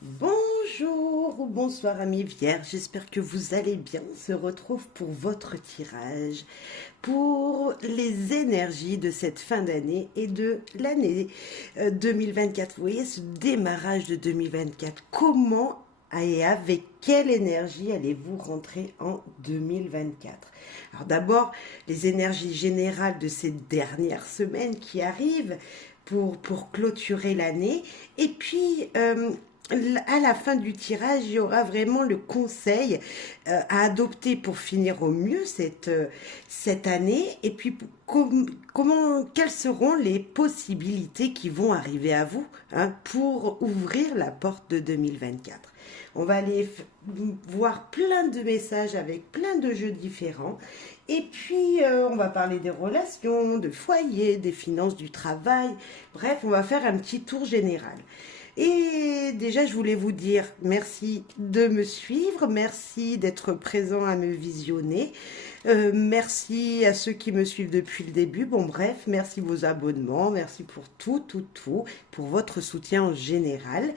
Bonjour ou bonsoir amis vierges, j'espère que vous allez bien. On se retrouve pour votre tirage, pour les énergies de cette fin d'année et de l'année 2024. Vous voyez ce démarrage de 2024, comment et avec quelle énergie allez-vous rentrer en 2024? Alors d'abord, les énergies générales de ces dernières semaines qui arrivent pour clôturer l'année. Et puis, à la fin du tirage, il y aura vraiment le conseil à adopter pour finir au mieux cette année. Et puis, quelles seront les possibilités qui vont arriver à vous, hein, pour ouvrir la porte de 2024. On va aller voir plein de messages avec plein de jeux différents. Et puis, on va parler des relations, de foyer, des finances, du travail. Bref, on va faire un petit tour général. Et déjà, je voulais vous dire merci de me suivre, merci d'être présent à me visionner, merci à ceux qui me suivent depuis le début. Bon, bref, merci vos abonnements, merci pour tout, pour votre soutien en général.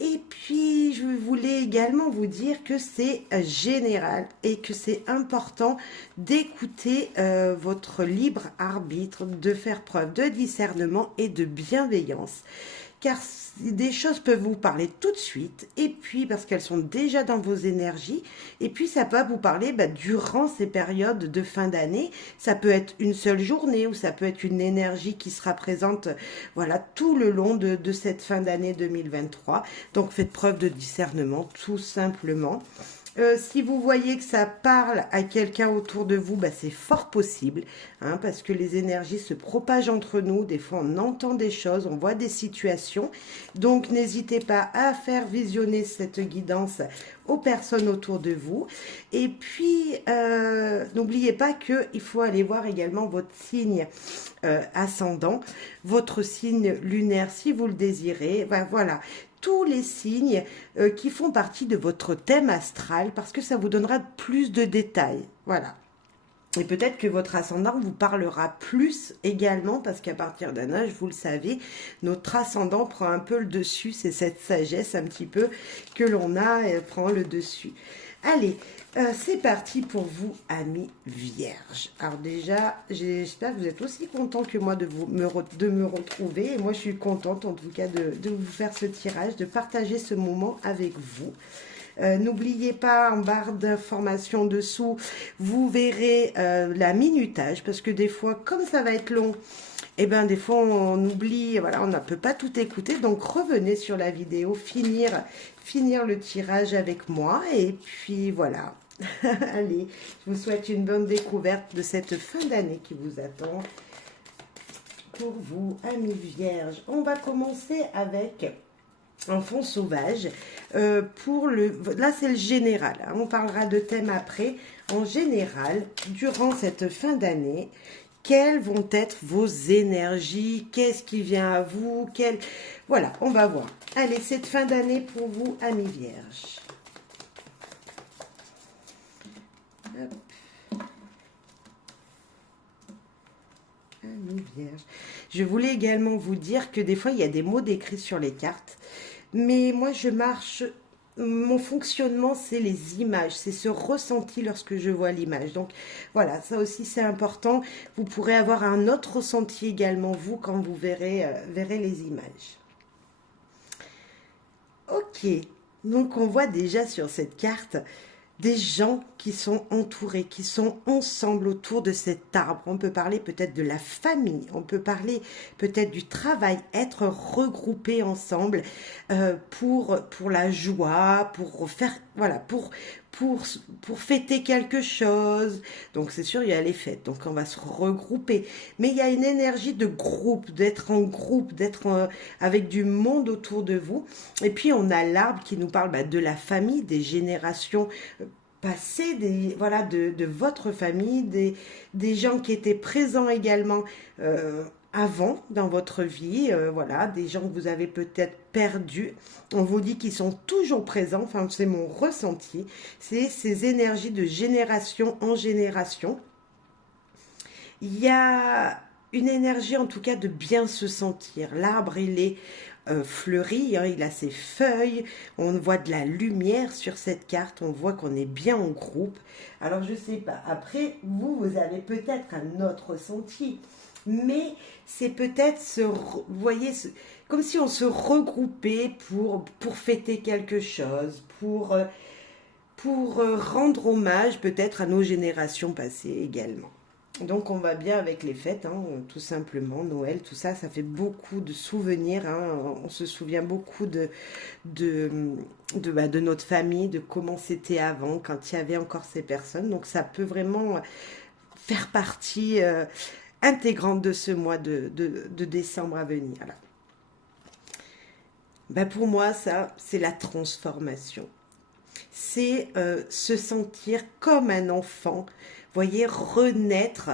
Et puis, je voulais également vous dire que c'est général et que c'est important d'écouter votre libre arbitre, de faire preuve de discernement et de bienveillance. Car des choses peuvent vous parler tout de suite, et puis parce qu'elles sont déjà dans vos énergies, et puis ça peut vous parler durant ces périodes de fin d'année. Ça peut être une seule journée, ou ça peut être une énergie qui sera présente, voilà, tout le long de cette fin d'année 2023. Donc faites preuve de discernement, tout simplement. Si vous voyez que ça parle à quelqu'un autour de vous, c'est fort possible, hein, parce que les énergies se propagent entre nous. Des fois, on entend des choses, on voit des situations. Donc, n'hésitez pas à faire visionner cette guidance aux personnes autour de vous. Et puis, n'oubliez pas qu'il faut aller voir également votre signe ascendant, votre signe lunaire si vous le désirez. Voilà, tous les signes qui font partie de votre thème astral, parce que ça vous donnera plus de détails. Voilà. Et peut-être que votre ascendant vous parlera plus également, parce qu'à partir d'un âge, vous le savez, notre ascendant prend un peu le dessus. C'est cette sagesse un petit peu que l'on a, elle prend le dessus. Allez, c'est parti pour vous, amis vierges. Alors déjà, j'espère que vous êtes aussi contents que moi de me retrouver. Et moi, je suis contente en tout cas de vous faire ce tirage, de partager ce moment avec vous. N'oubliez pas, en barre d'informations dessous, vous verrez la minutage, parce que des fois, comme ça va être long, et des fois on oublie, voilà, on ne peut pas tout écouter. Donc revenez sur la vidéo, finir le tirage avec moi, et puis voilà. Allez, je vous souhaite une bonne découverte de cette fin d'année qui vous attend. Pour vous, amis vierges, on va commencer avec Enfant sauvage. Là, c'est le général, hein. On parlera de thème après. En général, durant cette fin d'année, quelles vont être vos énergies? Qu'est-ce qui vient à vous? Voilà, on va voir. Allez, cette fin d'année pour vous, amis vierges. Hop. Amis vierges. Je voulais également vous dire que des fois, il y a des mots décrits sur les cartes. Mais moi, mon fonctionnement, c'est les images, c'est ce ressenti lorsque je vois l'image. Donc voilà, ça aussi c'est important. Vous pourrez avoir un autre ressenti également, vous, quand vous verrez les images. Ok, donc on voit déjà sur cette carte des gens qui sont entourés, qui sont ensemble autour de cet arbre. On peut parler peut-être de la famille, on peut parler peut-être du travail, être regroupés ensemble pour la joie, pour faire, voilà, pour fêter quelque chose. Donc c'est sûr, il y a les fêtes, donc on va se regrouper. Mais il y a une énergie de groupe, d'être en groupe, d'être avec du monde autour de vous. Et puis on a l'arbre qui nous parle de la famille, des générations passées, de votre famille, des gens qui étaient présents également avant dans votre vie, voilà, des gens que vous avez peut-être perdus. On vous dit qu'ils sont toujours présents, enfin c'est mon ressenti, c'est ces énergies de génération en génération. Il y a une énergie en tout cas de bien se sentir. L'arbre, il est fleuri, hein, il a ses feuilles, on voit de la lumière sur cette carte, on voit qu'on est bien en groupe. Alors je sais pas, après vous avez peut-être un autre ressenti, mais c'est peut-être vous voyez, comme si on se regroupait pour fêter quelque chose, pour rendre hommage peut-être à nos générations passées également. Donc on va bien avec les fêtes, hein, tout simplement, Noël, tout ça, ça fait beaucoup de souvenirs, hein, on se souvient beaucoup de, de notre famille, de comment c'était avant, quand il y avait encore ces personnes, donc ça peut vraiment faire partie intégrante de ce mois de décembre à venir. Là. Ben pour moi, ça, c'est la transformation. C'est se sentir comme un enfant, voyez, renaître.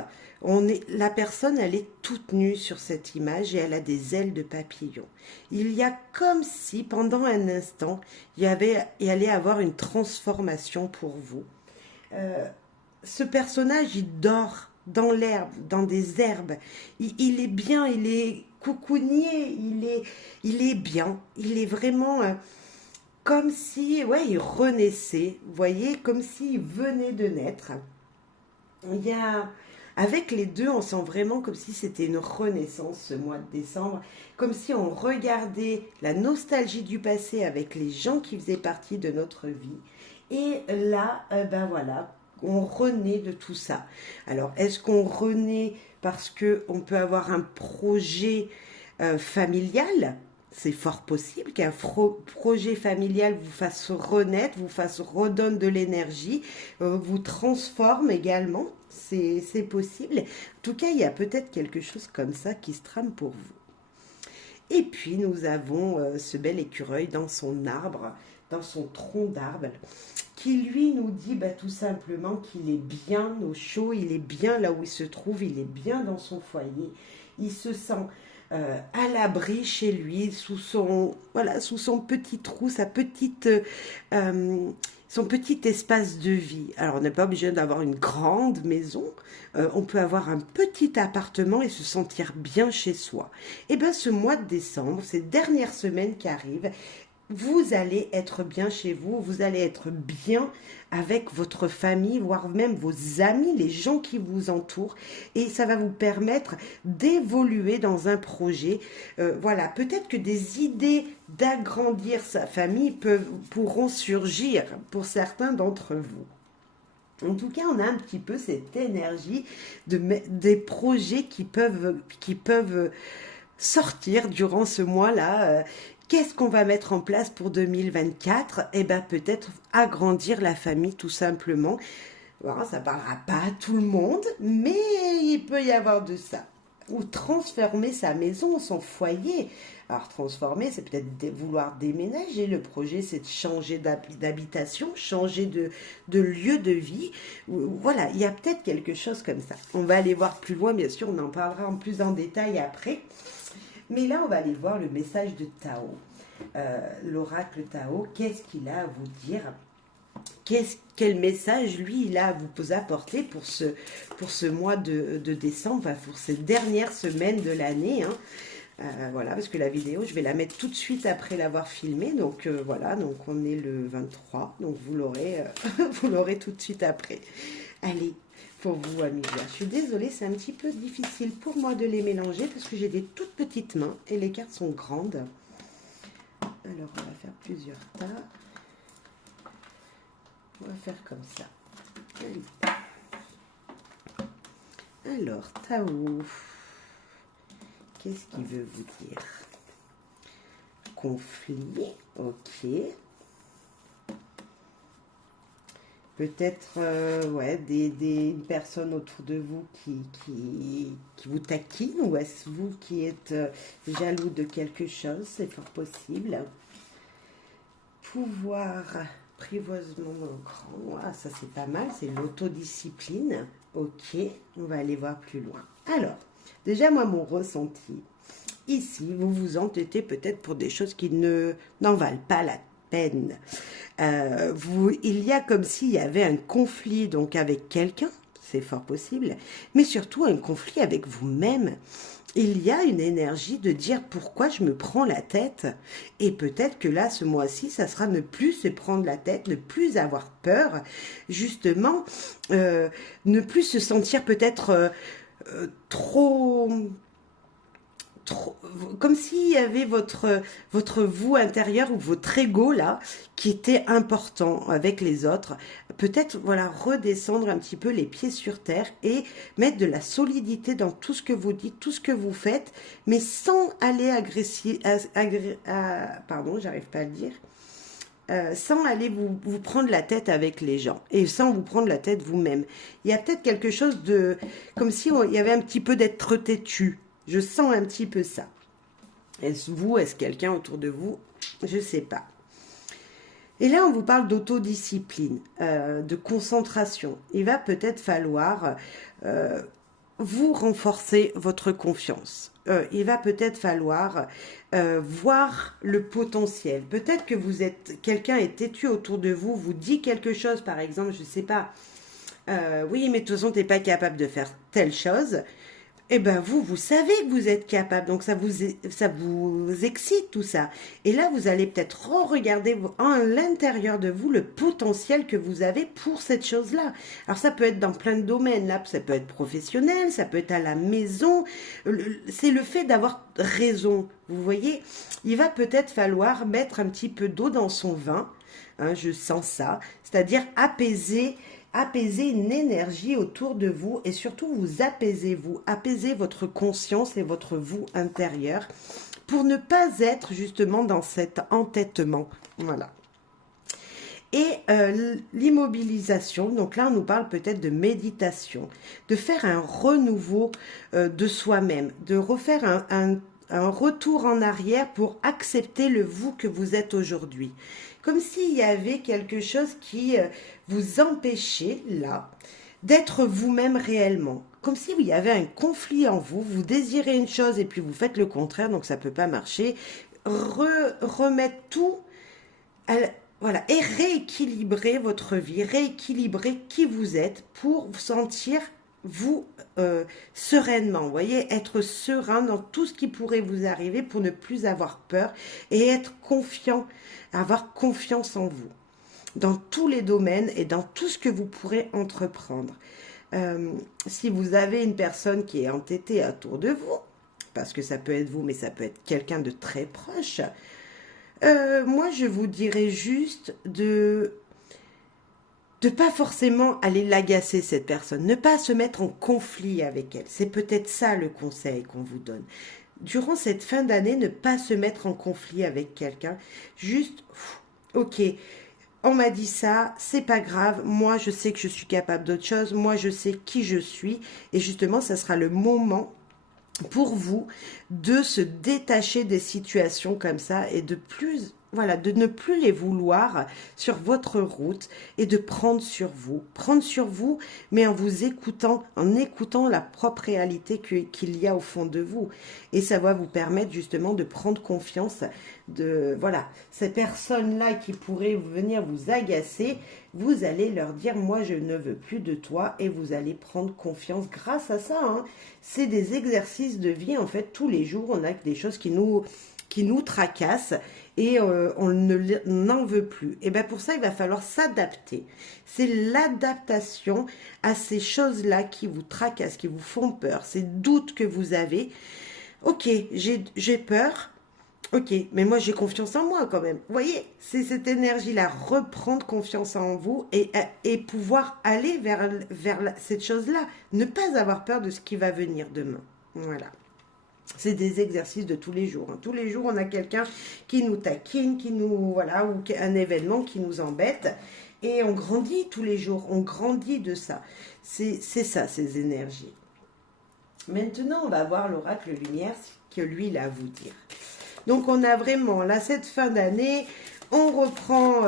La personne, elle est toute nue sur cette image et elle a des ailes de papillon. Il y a comme si, pendant un instant, il allait avoir une transformation pour vous. Ce personnage, il dort dans l'herbe, dans des herbes. Il est bien, il est coucougné, il est bien. Il est vraiment comme si, ouais, il renaissait. Vous voyez, comme s'il venait de naître. Il y a, avec les deux, on sent vraiment comme si c'était une renaissance ce mois de décembre, comme si on regardait la nostalgie du passé avec les gens qui faisaient partie de notre vie. Et là, ben voilà, on renaît de tout ça. Alors, est-ce qu'on renaît parce qu'on peut avoir un projet familial? C'est fort possible qu'un projet familial vous fasse renaître, vous fasse redonne de l'énergie, vous transforme également. C'est possible. En tout cas, il y a peut-être quelque chose comme ça qui se trame pour vous. Et puis, nous avons ce bel écureuil dans son arbre, dans son tronc d'arbre, qui lui nous dit bah, tout simplement qu'il est bien au chaud, il est bien là où il se trouve, il est bien dans son foyer, il se sent à l'abri chez lui, sous son petit trou, son petit espace de vie. Alors on n'est pas obligé d'avoir une grande maison, on peut avoir un petit appartement et se sentir bien chez soi. Et bien ce mois de décembre, ces dernières semaines qui arrivent, vous allez être bien chez vous, vous allez être bien avec votre famille, voire même vos amis, les gens qui vous entourent, et ça va vous permettre d'évoluer dans un projet. Voilà, peut-être que des idées d'agrandir sa famille pourront surgir pour certains d'entre vous. En tout cas, on a un petit peu cette énergie des projets qui peuvent sortir durant ce mois-là. Qu'est-ce qu'on va mettre en place pour 2024? Eh bien, peut-être agrandir la famille, tout simplement. Bon, ça ne parlera pas à tout le monde, mais il peut y avoir de ça. Ou transformer sa maison, son foyer. Alors, transformer, c'est peut-être vouloir déménager. Le projet, c'est de changer d'habitation, changer de lieu de vie. Voilà, il y a peut-être quelque chose comme ça. On va aller voir plus loin, bien sûr, on en parlera en plus en détail après. Mais là, on va aller voir le message de Tao. L'oracle Tao, qu'est-ce qu'il a à vous dire? Quel message, lui, il a à vous apporter pour ce mois de décembre, pour cette dernière semaine de l'année, hein. Voilà, parce que la vidéo, je vais la mettre tout de suite après l'avoir filmée. Donc voilà, donc on est le 23, donc vous l'aurez tout de suite après. Allez, pour vous amuser. Je suis désolée, c'est un petit peu difficile pour moi de les mélanger parce que j'ai des toutes petites mains et les cartes sont grandes. Alors, on va faire plusieurs tas. On va faire comme ça. Allez. Alors, Tao, qu'est-ce qu'il veut vous dire? Conflit, ok. Peut-être ouais, des personnes autour de vous qui vous taquinent, ou est-ce vous qui êtes jaloux de quelque chose? C'est fort possible. Pouvoir apprivoisement grand, ah, ça c'est pas mal, c'est l'autodiscipline. Ok, on va aller voir plus loin. Alors, déjà moi mon ressenti, ici vous vous entêtez peut-être pour des choses qui n'en valent pas la peine. Il y a comme s'il y avait un conflit donc avec quelqu'un, c'est fort possible, mais surtout un conflit avec vous-même. Il y a une énergie de dire pourquoi je me prends la tête. Et peut-être que là, ce mois-ci, ça sera ne plus se prendre la tête, ne plus avoir peur, justement, ne plus se sentir peut-être trop comme s'il y avait votre vous intérieur ou votre ego là qui était important avec les autres. Peut-être voilà redescendre un petit peu les pieds sur terre et mettre de la solidité dans tout ce que vous dites, tout ce que vous faites, mais sans aller pardon, j'arrive pas à le dire. Sans aller vous prendre la tête avec les gens et sans vous prendre la tête vous-même. Il y a peut-être quelque chose de... comme si il y avait un petit peu d'être têtu. Je sens un petit peu ça. Est-ce vous, est-ce quelqu'un autour de vous? Je ne sais pas. Et là, on vous parle d'autodiscipline, de concentration. Il va peut-être falloir vous renforcer votre confiance. Il va peut-être falloir voir le potentiel. Peut-être que vous êtes quelqu'un est têtu autour de vous, vous dit quelque chose, par exemple, je ne sais pas, oui, mais de toute façon, tu n'es pas capable de faire telle chose. Eh ben vous savez que vous êtes capable, donc ça vous excite tout ça. Et là, vous allez peut-être regarder en l'intérieur de vous le potentiel que vous avez pour cette chose-là. Alors ça peut être dans plein de domaines, là, ça peut être professionnel, ça peut être à la maison. C'est le fait d'avoir raison. Vous voyez, il va peut-être falloir mettre un petit peu d'eau dans son vin. Hein, je sens ça, c'est-à-dire apaiser une énergie autour de vous et surtout vous, apaisez votre conscience et votre vous intérieur pour ne pas être justement dans cet entêtement. Voilà. Et l'immobilisation, donc là on nous parle peut-être de méditation, de faire un renouveau de soi-même, de refaire un retour en arrière pour accepter le vous que vous êtes aujourd'hui. Comme s'il y avait quelque chose qui vous empêchait, là, d'être vous-même réellement. Comme s'il y avait un conflit en vous, vous désirez une chose et puis vous faites le contraire, donc ça ne peut pas marcher. Remettre tout, voilà, et rééquilibrer votre vie, rééquilibrer qui vous êtes pour vous sentir vous sereinement, vous voyez, être serein dans tout ce qui pourrait vous arriver pour ne plus avoir peur et être confiant, avoir confiance en vous dans tous les domaines et dans tout ce que vous pourrez entreprendre. Si vous avez une personne qui est entêtée autour de vous, parce que ça peut être vous, mais ça peut être quelqu'un de très proche, moi je vous dirais juste de pas forcément aller l'agacer cette personne, ne pas se mettre en conflit avec elle. C'est peut-être ça le conseil qu'on vous donne. Durant cette fin d'année, ne pas se mettre en conflit avec quelqu'un. Juste, ok, on m'a dit ça, c'est pas grave. Moi, je sais que je suis capable d'autre chose. Moi, je sais qui je suis. Et justement, ça sera le moment pour vous de se détacher des situations comme ça et de ne plus les vouloir sur votre route et de prendre sur vous, mais en vous écoutant, en écoutant la propre réalité qu'il y a au fond de vous. Et ça va vous permettre justement de prendre confiance de, voilà, ces personnes-là qui pourraient venir vous agacer, vous allez leur dire, moi je ne veux plus de toi et vous allez prendre confiance grâce à ça. Hein. C'est des exercices de vie, en fait, tous les jours, on a des choses qui nous tracassent et on n'en veut plus. Et bien pour ça, il va falloir s'adapter. C'est l'adaptation à ces choses-là qui vous tracassent, qui vous font peur, ces doutes que vous avez. Ok, j'ai peur. Ok, mais moi j'ai confiance en moi quand même. Vous voyez, c'est cette énergie-là, reprendre confiance en vous et pouvoir aller vers cette chose-là. Ne pas avoir peur de ce qui va venir demain. Voilà. C'est des exercices de tous les jours. Hein. Tous les jours, on a quelqu'un qui nous taquine, voilà, ou un événement qui nous embête. Et on grandit tous les jours. On grandit de ça. C'est ça, ces énergies. Maintenant, on va voir l'oracle lumière, ce que lui, il a à vous dire. Donc, on a vraiment, là, cette fin d'année, On reprend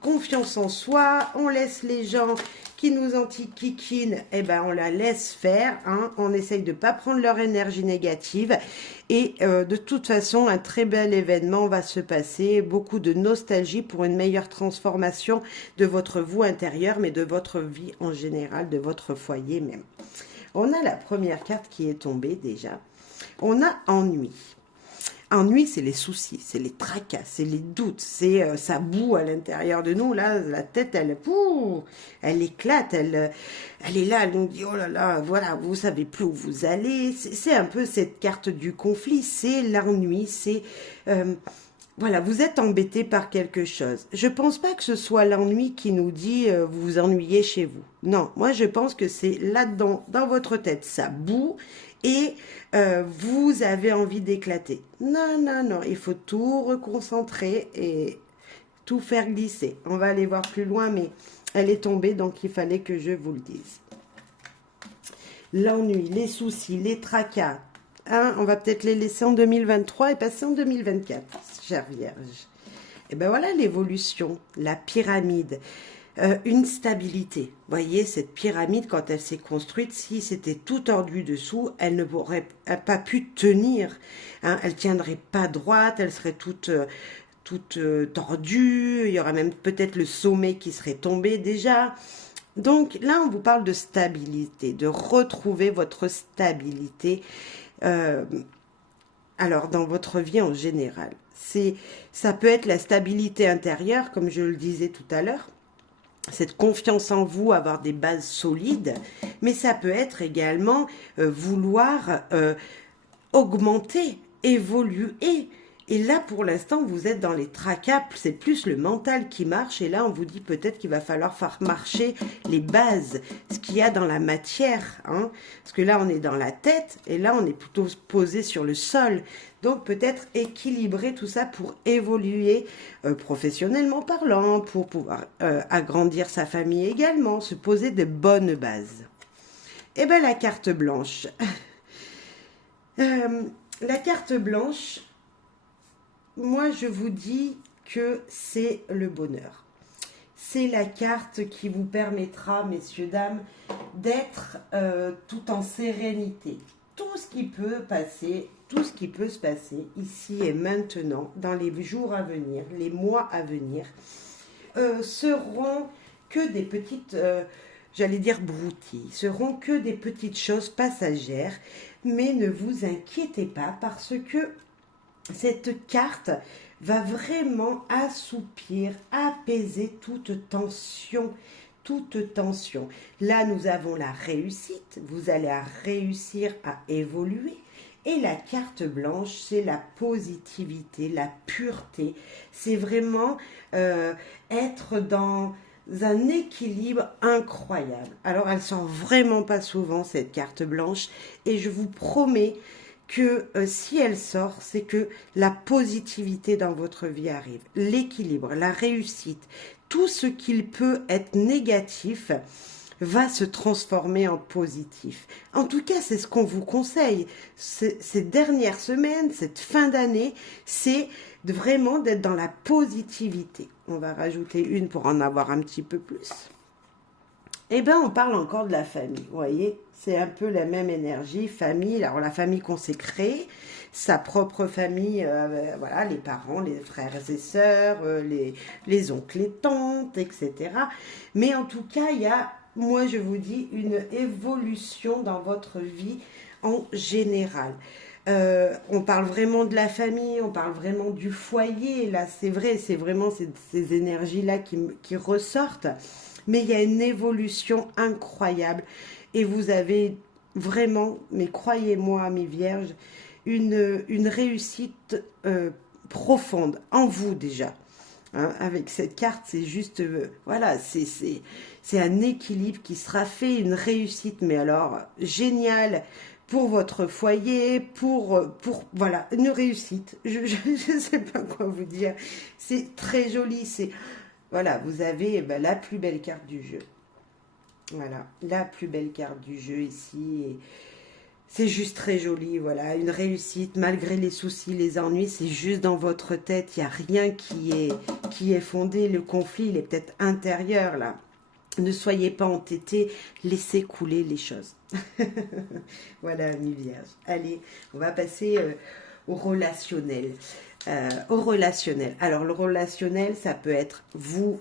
confiance en soi, on laisse les gens qui nous anti-kikinent, eh ben on la laisse faire, hein, on essaye de ne pas prendre leur énergie négative et de toute façon un très bel événement va se passer, beaucoup de nostalgie pour une meilleure transformation de votre vous intérieur mais de votre vie en général, de votre foyer même. On a la première carte qui est tombée déjà, on a ennui. Ennui, c'est les soucis, c'est les tracas, c'est les doutes, c'est ça boue à l'intérieur de nous. Là, la tête, elle éclate, elle est là, elle nous dit, oh là là, voilà, vous savez plus où vous allez. C'est un peu cette carte du conflit, c'est l'ennui, c'est... voilà, vous êtes embêté par quelque chose. Je pense pas que ce soit l'ennui qui nous dit vous vous ennuyez chez vous. Non, moi je pense que c'est là-dedans, dans votre tête, ça boue et vous avez envie d'éclater. Non, non, non, il faut tout reconcentrer et tout faire glisser. On va aller voir plus loin, mais elle est tombée, donc il fallait que je vous le dise. L'ennui, les soucis, les tracas, hein, on va peut-être les laisser en 2023 et passer en 2024, chère Vierge. Et ben voilà l'évolution, la pyramide. Une stabilité. Voyez, cette pyramide, quand elle s'est construite, si c'était tout tordu dessous, elle ne pourrait pas pu tenir. Hein, elle tiendrait pas droite, elle serait toute tordue. Il y aura même peut-être le sommet qui serait tombé déjà. Donc là, on vous parle de stabilité, de retrouver votre stabilité. Alors, dans votre vie en général, ça peut être la stabilité intérieure, comme je le disais tout à l'heure, cette confiance en vous, avoir des bases solides, mais ça peut être également vouloir augmenter, évoluer. Et là, pour l'instant, vous êtes dans les tracas, c'est plus le mental qui marche. Et là, on vous dit peut-être qu'il va falloir faire marcher les bases, ce qu'il y a dans la matière. Hein. Parce que là, on est dans la tête et là, on est plutôt posé sur le sol. Donc, peut-être équilibrer tout ça pour évoluer professionnellement parlant, pour pouvoir agrandir sa famille également, se poser de bonnes bases. Et bien, la carte blanche. La carte blanche... Moi, je vous dis que c'est le bonheur. C'est la carte qui vous permettra, messieurs, dames, d'être tout en sérénité. Tout ce qui peut passer, tout ce qui peut se passer ici et maintenant, dans les jours à venir, les mois à venir, seront que des petites, j'allais dire broutilles, seront que des petites choses passagères, mais ne vous inquiétez pas parce que cette carte va vraiment assoupir, apaiser toute tension, toute tension. Là, nous avons la réussite, vous allez réussir à évoluer. Et la carte blanche, c'est la positivité, la pureté. C'est vraiment être dans un équilibre incroyable. Alors, elle sort vraiment pas souvent, cette carte blanche. Et je vous promets que si elle sort, c'est que la positivité dans votre vie arrive, l'équilibre, la réussite, tout ce qu'il peut être négatif va se transformer en positif. En tout cas, c'est ce qu'on vous conseille. Ces dernières semaines, cette fin d'année, c'est vraiment d'être dans la positivité. On va rajouter une pour en avoir un petit peu plus. Eh bien, on parle encore de la famille, vous voyez, c'est un peu la même énergie, famille, alors la famille qu'on s'est créée, sa propre famille, voilà, les parents, les frères et sœurs, les oncles et tantes, etc. Mais en tout cas, il y a, moi je vous dis, une évolution dans votre vie en général. On parle vraiment de la famille, on parle vraiment du foyer, là c'est vrai, c'est vraiment ces énergies-là qui ressortent. Mais il y a une évolution incroyable et vous avez vraiment, mais croyez-moi mes vierges, une réussite profonde en vous déjà. Hein, avec cette carte, c'est juste, voilà, c'est un équilibre qui sera fait, une réussite, mais alors géniale pour votre foyer, pour voilà, une réussite. Je sais pas quoi vous dire. C'est très joli, c'est... Voilà, vous avez la plus belle carte du jeu. Voilà, la plus belle carte du jeu ici. Et C'est juste très joli, voilà, une réussite malgré les soucis, les ennuis, c'est juste dans votre tête, il n'y a rien qui est fondé, le conflit, il est peut-être intérieur là. Ne soyez pas entêtés, laissez couler les choses. Voilà, ami Vierge. Allez, on va passer au relationnel. Au relationnel. Alors, le relationnel, ça peut être vous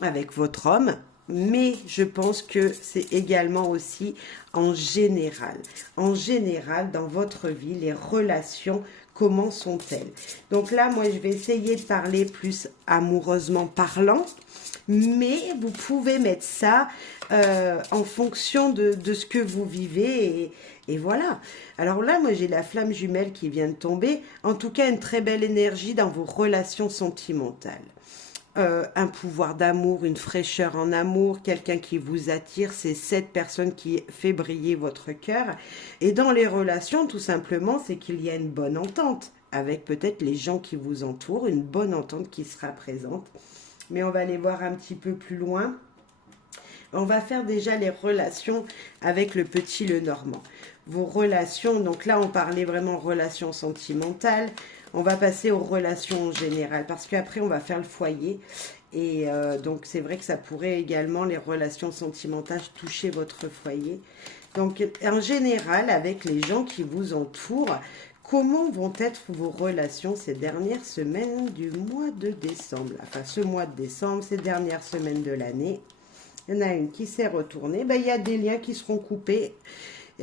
avec votre homme, mais je pense que c'est également aussi en général. En général, dans votre vie, les relations, comment sont-elles? Donc là, moi, je vais essayer de parler plus amoureusement parlant, mais vous pouvez mettre ça en fonction de ce que vous vivez et voilà. Alors là, moi, j'ai la flamme jumelle qui vient de tomber. En tout cas, une très belle énergie dans vos relations sentimentales. Un pouvoir d'amour, une fraîcheur en amour, quelqu'un qui vous attire, c'est cette personne qui fait briller votre cœur. Et dans les relations, tout simplement, c'est qu'il y a une bonne entente avec peut-être les gens qui vous entourent, une bonne entente qui sera présente. Mais on va aller voir un petit peu plus loin. On va faire déjà les relations avec le petit Lenormand. Vos relations, donc là on parlait vraiment relations sentimentales. On va passer aux relations en général parce qu'après on va faire le foyer. Et donc c'est vrai que ça pourrait également, les relations sentimentales, toucher votre foyer. Donc en général, avec les gens qui vous entourent, comment vont être vos relations ces dernières semaines du mois de décembre? Enfin, ce mois de décembre, ces dernières semaines de l'année. Il y en a une qui s'est retournée. Ben, il y a des liens qui seront coupés.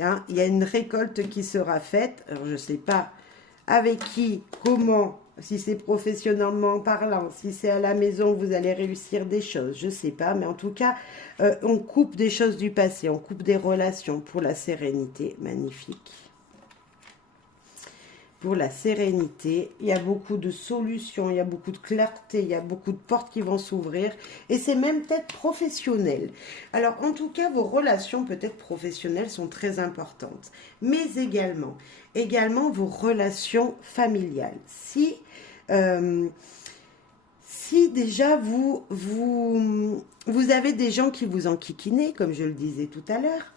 Hein, il y a une récolte qui sera faite. Alors, je ne sais pas avec qui, comment, si c'est professionnellement parlant, si c'est à la maison, vous allez réussir des choses. Je ne sais pas. Mais en tout cas, on coupe des choses du passé. On coupe des relations pour la sérénité. Magnifique. Pour la sérénité, il y a beaucoup de solutions, il y a beaucoup de clarté, il y a beaucoup de portes qui vont s'ouvrir et c'est même peut-être professionnel. Alors en tout cas, vos relations peut-être professionnelles sont très importantes, mais également vos relations familiales. Si déjà vous avez des gens qui vous enquiquinent, comme je le disais tout à l'heure,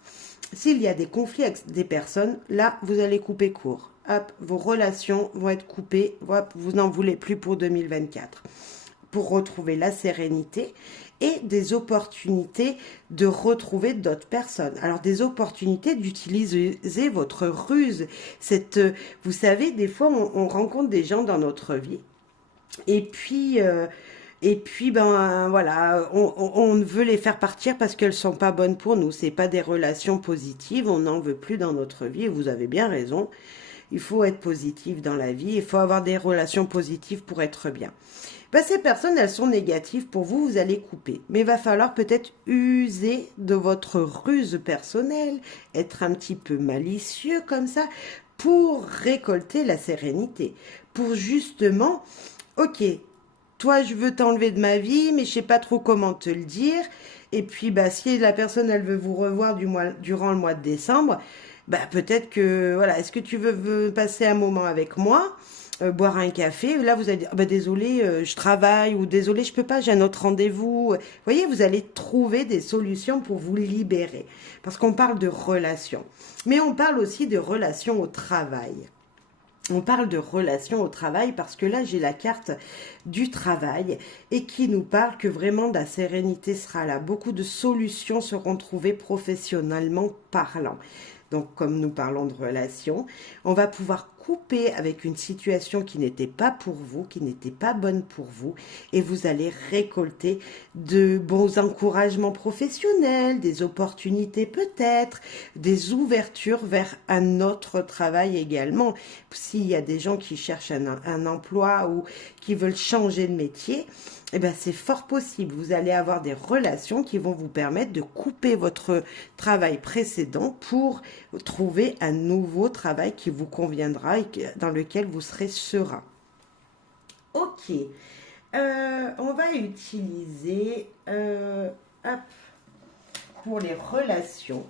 s'il y a des conflits avec des personnes, là, vous allez couper court. Hop, vos relations vont être coupées. Hop, vous n'en voulez plus pour 2024. Pour retrouver la sérénité et des opportunités de retrouver d'autres personnes. Alors, des opportunités d'utiliser votre ruse. Vous savez, des fois, on rencontre des gens dans notre vie. Et puis, ben voilà, on veut les faire partir parce qu'elles sont pas bonnes pour nous. C'est pas des relations positives, on n'en veut plus dans notre vie. Et vous avez bien raison. Il faut être positif dans la vie. Il faut avoir des relations positives pour être bien. Ben, ces personnes, elles sont négatives pour vous, vous allez couper. Mais il va falloir peut-être user de votre ruse personnelle, être un petit peu malicieux comme ça, pour récolter la sérénité. Pour justement, ok, toi, je veux t'enlever de ma vie, mais je sais pas trop comment te le dire. Et puis, bah, si la personne, elle veut vous revoir durant le mois de décembre, bah, peut-être que, voilà, est-ce que tu veux passer un moment avec moi, boire un café? Là, vous allez dire, bah, désolé, je travaille, ou désolé, je peux pas, j'ai un autre rendez-vous. Vous voyez, vous allez trouver des solutions pour vous libérer. Parce qu'on parle de relations. Mais on parle aussi de relations au travail. On parle de relations au travail parce que là, j'ai la carte du travail et qui nous parle que vraiment la sérénité sera là. Beaucoup de solutions seront trouvées professionnellement parlant. Donc, comme nous parlons de relations, on va pouvoir couper avec une situation qui n'était pas pour vous, qui n'était pas bonne pour vous, et vous allez récolter de bons encouragements professionnels, des opportunités peut-être, des ouvertures vers un autre travail également. S'il y a des gens qui cherchent un emploi ou qui veulent changer de métier, eh ben c'est fort possible. Vous allez avoir des relations qui vont vous permettre de couper votre travail précédent pour trouver un nouveau travail qui vous conviendra et dans lequel vous serez serein. Ok. On va utiliser pour les relations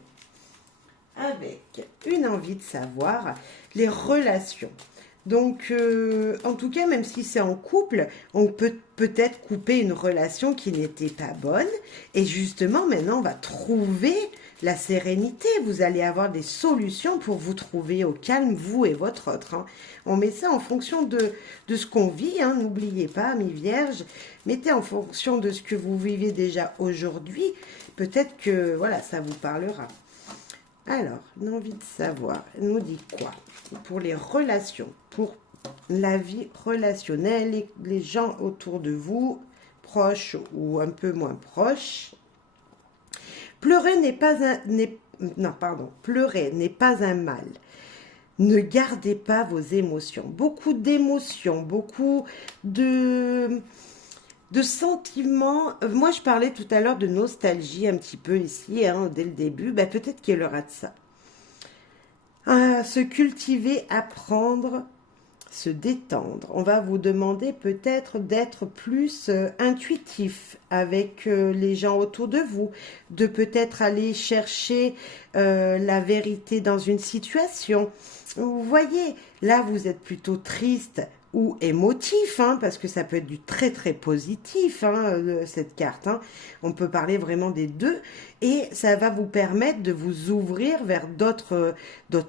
avec une envie de savoir les relations. Donc, en tout cas, même si c'est en couple, on peut peut-être couper une relation qui n'était pas bonne. Et justement, maintenant, on va trouver la sérénité. Vous allez avoir des solutions pour vous trouver au calme, vous et votre autre. Hein. On met ça en fonction de ce qu'on vit. Hein. N'oubliez pas, amis vierges, mettez en fonction de ce que vous vivez déjà aujourd'hui. Peut-être que voilà, ça vous parlera. Alors, on a envie de savoir, elle nous dit quoi pour les relations, pour la vie relationnelle, les gens autour de vous, proches ou un peu moins proches. Pleurer n'est pas un... pleurer n'est pas un mal. Ne gardez pas vos émotions. Beaucoup d'émotions, beaucoup de sentiments. Moi, je parlais tout à l'heure de nostalgie un petit peu ici, hein, dès le début. Ben, peut-être qu'il y aura de ça. Se cultiver, apprendre, se détendre. On va vous demander peut-être d'être plus intuitif avec les gens autour de vous, de peut-être aller chercher la vérité dans une situation. Vous voyez, là vous êtes plutôt triste ou émotif, hein, parce que ça peut être du très très positif, hein, cette carte. Hein. On peut parler vraiment des deux, et ça va vous permettre de vous ouvrir vers d'autres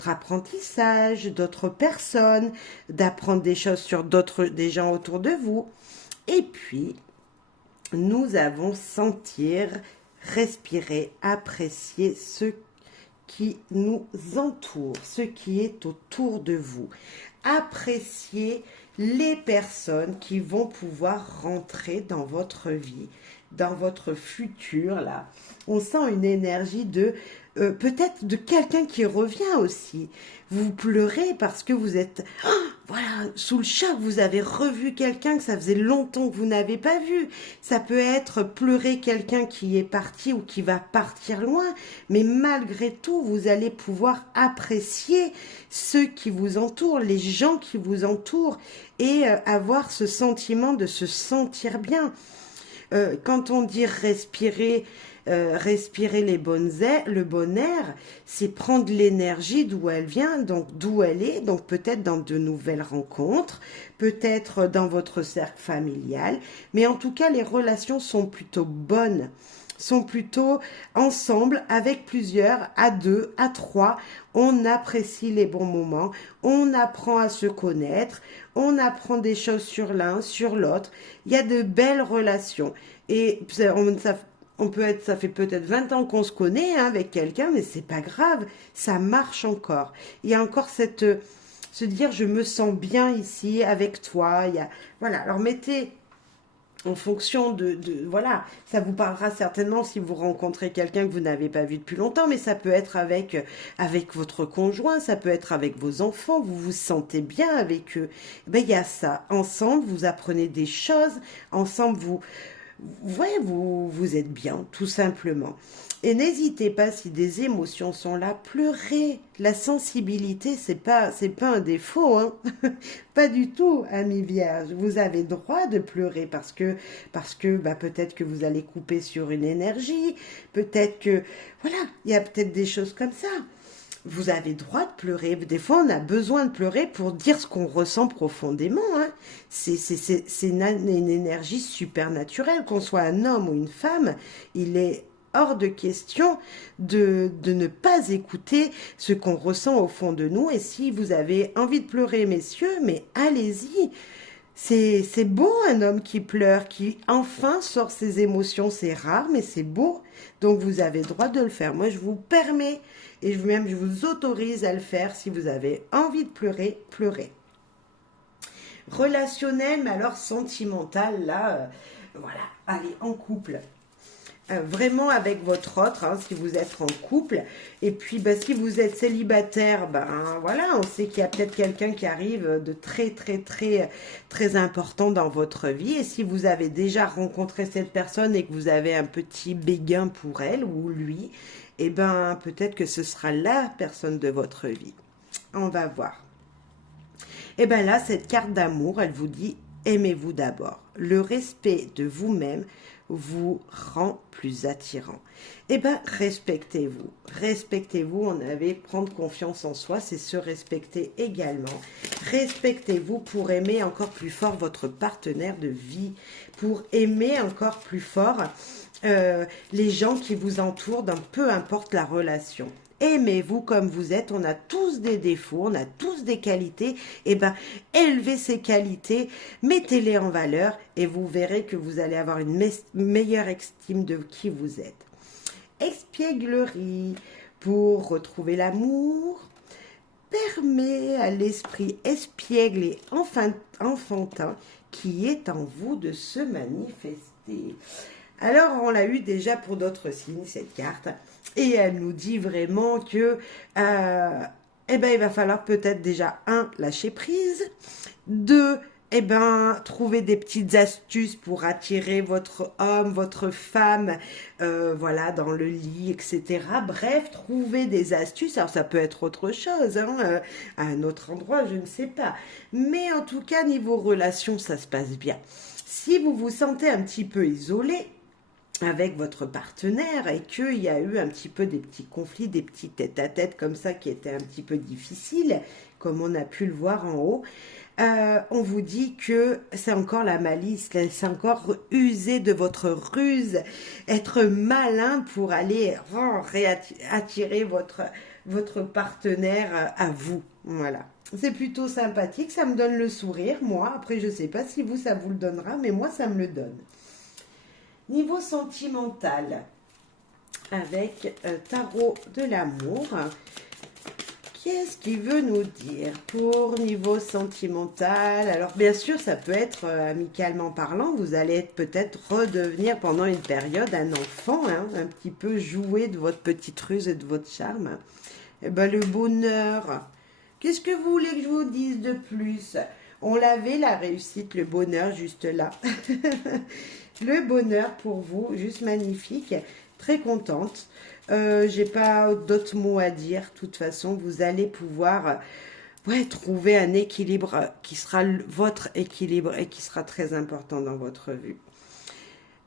apprentissages, d'autres personnes, d'apprendre des choses sur des gens autour de vous. Et puis, nous avons sentir, respirer, apprécier ce qui nous entoure, ce qui est autour de vous. Appréciez les personnes qui vont pouvoir rentrer dans votre vie, dans votre futur, là. On sent une énergie de peut-être de quelqu'un qui revient aussi. Vous pleurez parce que vous êtes voilà, sous le choc, vous avez revu quelqu'un que ça faisait longtemps que vous n'avez pas vu. Ça peut être pleurer quelqu'un qui est parti ou qui va partir loin, mais malgré tout, vous allez pouvoir apprécier ceux qui vous entourent, les gens qui vous entourent, et avoir ce sentiment de se sentir bien. Quand on dit respirer les le bon air, c'est prendre l'énergie d'où elle vient, donc d'où elle est, donc peut-être dans de nouvelles rencontres, peut-être dans votre cercle familial, mais en tout cas les relations sont plutôt bonnes, sont plutôt ensemble avec plusieurs, à deux, à trois. On apprécie les bons moments, on apprend à se connaître, on apprend des choses sur l'un, sur l'autre. Il y a de belles relations. Et ça fait peut-être 20 ans qu'on se connaît hein, avec quelqu'un, mais c'est pas grave, ça marche encore. Il y a encore se dire je me sens bien ici avec toi. Voilà, alors mettez en fonction voilà, ça vous parlera certainement si vous rencontrez quelqu'un que vous n'avez pas vu depuis longtemps, mais ça peut être avec votre conjoint, ça peut être avec vos enfants, vous vous sentez bien avec eux. Ben, il y a ça, ensemble vous apprenez des choses, ensemble vous êtes bien, tout simplement. Et n'hésitez pas, si des émotions sont là, pleurez. La sensibilité, c'est pas un défaut, hein. Pas du tout, amis vierges. Vous avez droit de pleurer parce que peut-être que vous allez couper sur une énergie, peut-être que, voilà, il y a peut-être des choses comme ça. Vous avez droit de pleurer. Des fois, on a besoin de pleurer pour dire ce qu'on ressent profondément. Hein. C'est une énergie supernaturelle. Qu'on soit un homme ou une femme, il est hors de question de ne pas écouter ce qu'on ressent au fond de nous. Et si vous avez envie de pleurer, messieurs, mais allez-y. C'est beau un homme qui pleure, qui enfin sort ses émotions. C'est rare, mais c'est beau. Donc vous avez le droit de le faire. Moi, je vous permets et je vous autorise à le faire. Si vous avez envie de pleurer, pleurez. Relationnel, mais alors sentimental, là, voilà, allez, en couple. Vraiment avec votre autre, hein, si vous êtes en couple. Et puis, si vous êtes célibataire, voilà, on sait qu'il y a peut-être quelqu'un qui arrive de très, très, très, très important dans votre vie. Et si vous avez déjà rencontré cette personne et que vous avez un petit béguin pour elle ou lui, eh peut-être que ce sera la personne de votre vie. On va voir. Et là, cette carte d'amour, elle vous dit, aimez-vous d'abord. Le respect de vous-même vous rend plus attirant. Eh bien, respectez-vous. Respectez-vous, on avait prendre confiance en soi, c'est se respecter également. Respectez-vous pour aimer encore plus fort votre partenaire de vie, pour aimer encore plus fort les gens qui vous entourent, dans peu importe la relation. Aimez-vous comme vous êtes, on a tous des défauts, on a tous des qualités, et ben élevez ces qualités, mettez-les en valeur et vous verrez que vous allez avoir une meilleure estime de qui vous êtes. Espièglerie, pour retrouver l'amour, permet à l'esprit espiègle et enfantin qui est en vous de se manifester. Alors, on l'a eu déjà pour d'autres signes, cette carte. Et elle nous dit vraiment que eh ben, il va falloir peut-être déjà, lâcher prise. 2, eh ben, trouver des petites astuces pour attirer votre homme, votre femme, voilà, dans le lit, etc. Bref, trouver des astuces. Alors, ça peut être autre chose, hein, à un autre endroit, je ne sais pas. Mais en tout cas, niveau relation, ça se passe bien. Si vous vous sentez un petit peu isolé avec votre partenaire et qu'il y a eu un petit peu des petits conflits, des petits tête-à-tête comme ça qui étaient un petit peu difficiles, comme on a pu le voir en haut, on vous dit que c'est encore la malice, c'est encore user de votre ruse, être malin pour aller attirer votre partenaire à vous. Voilà. C'est plutôt sympathique, ça me donne le sourire, moi. Après, je ne sais pas si vous, ça vous le donnera, mais moi, ça me le donne. Niveau sentimental, avec Tarot de l'amour, qu'est-ce qu'il veut nous dire pour niveau sentimental? Alors bien sûr, ça peut être amicalement parlant, vous allez peut-être redevenir pendant une période un enfant, hein, un petit peu jouer de votre petite ruse et de votre charme. Eh ben, le bonheur, qu'est-ce que vous voulez que je vous dise de plus? On l'avait, la réussite, le bonheur, juste là. Le bonheur pour vous, juste magnifique, très contente. J'ai pas d'autres mots à dire. De toute façon, vous allez pouvoir trouver un équilibre qui sera votre équilibre et qui sera très important dans votre vie.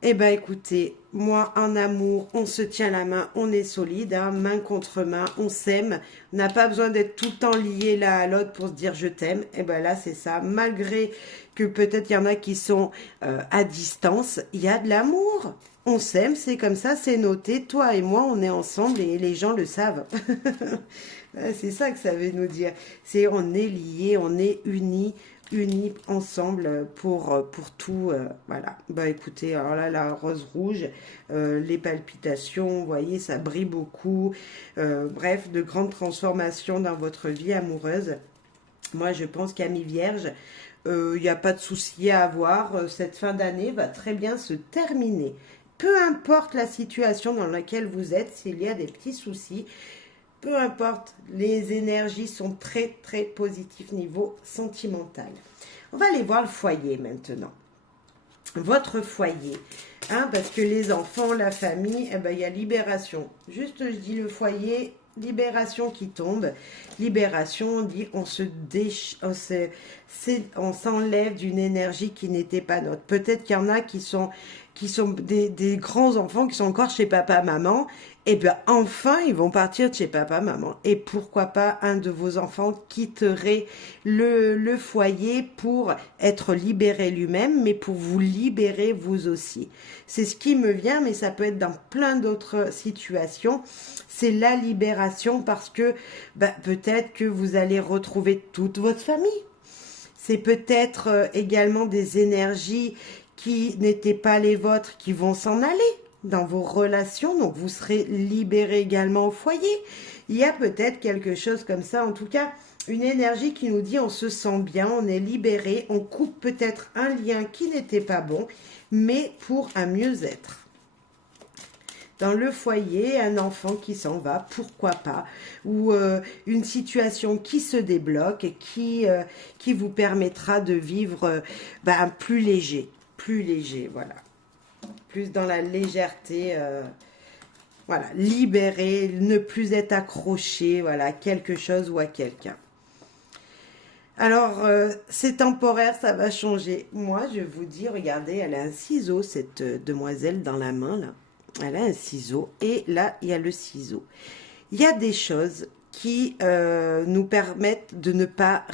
Eh bien, écoutez, moi, en amour, on se tient la main, on est solide, hein, main contre main, on s'aime. On n'a pas besoin d'être tout le temps liés l'un à l'autre pour se dire je t'aime. Eh bien là, c'est ça. Malgré que peut-être il y en a qui sont à distance, il y a de l'amour. On s'aime, c'est comme ça, c'est noté. Toi et moi, on est ensemble et les gens le savent. C'est ça que ça veut nous dire. C'est on est liés, on est unis ensemble pour tout, voilà. Bah écoutez, alors là, la rose rouge, les palpitations, vous voyez, ça brille beaucoup. Bref, de grandes transformations dans votre vie amoureuse. Moi, je pense qu'Amis Vierge, il n'y a pas de souci à avoir. Cette fin d'année va très bien se terminer. Peu importe la situation dans laquelle vous êtes, s'il y a des petits soucis, peu importe, les énergies sont très très positives niveau sentimental. On va aller voir le foyer maintenant. Votre foyer, hein, parce que les enfants, la famille, eh ben, il y a libération. Juste, je dis le foyer, libération qui tombe. Libération, on dit on s'enlève d'une énergie qui n'était pas nôtre. Peut-être qu'il y en a qui sont des grands enfants qui sont encore chez papa, maman, et bien enfin ils vont partir de chez papa, maman. Et pourquoi pas un de vos enfants quitterait le foyer pour être libéré lui-même, mais pour vous libérer vous aussi. C'est ce qui me vient, mais ça peut être dans plein d'autres situations. C'est la libération parce que peut-être que vous allez retrouver toute votre famille. C'est peut-être également des énergies qui n'étaient pas les vôtres qui vont s'en aller dans vos relations, donc vous serez libéré également au foyer. Il y a peut-être quelque chose comme ça, en tout cas une énergie qui nous dit on se sent bien, on est libéré, on coupe peut-être un lien qui n'était pas bon, mais pour un mieux-être. Dans le foyer, un enfant qui s'en va, pourquoi pas, ou une situation qui se débloque et qui vous permettra de vivre plus léger, voilà. Plus dans la légèreté, voilà, libéré, ne plus être accroché, voilà, à quelque chose ou à quelqu'un. Alors, c'est temporaire, ça va changer. Moi, je vous dis, regardez, elle a un ciseau, cette demoiselle dans la main, là. Elle a un ciseau, et là, il y a le ciseau. Il y a des choses qui nous permettent de ne pas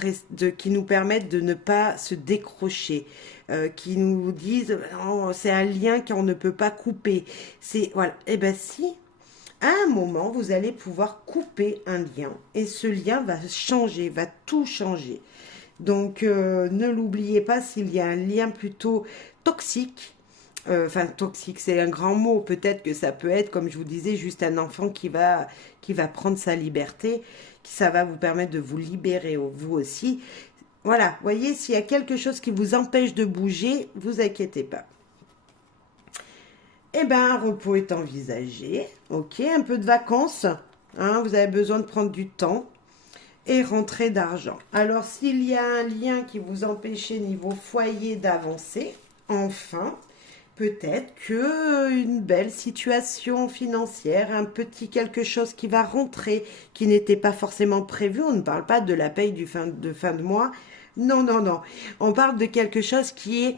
qui nous permettent de ne pas se décrocher, qui nous disent oh, c'est un lien qu'on ne peut pas couper. C'est voilà. Eh ben si, à un moment vous allez pouvoir couper un lien et ce lien va changer, va tout changer. Donc ne l'oubliez pas s'il y a un lien plutôt toxique. Enfin, toxique, c'est un grand mot. Peut-être que ça peut être, comme je vous disais, juste un enfant qui va prendre sa liberté, ça va vous permettre de vous libérer, vous aussi. Voilà, voyez, s'il y a quelque chose qui vous empêche de bouger, vous inquiétez pas. Eh bien, un repos est envisagé. Ok, un peu de vacances. Hein, vous avez besoin de prendre du temps. Et rentrée d'argent. Alors, s'il y a un lien qui vous empêchait niveau foyer d'avancer, enfin, peut-être que une belle situation financière, un petit quelque chose qui va rentrer, qui n'était pas forcément prévu. On ne parle pas de la paye de fin de mois. Non, non, non. On parle de quelque chose qui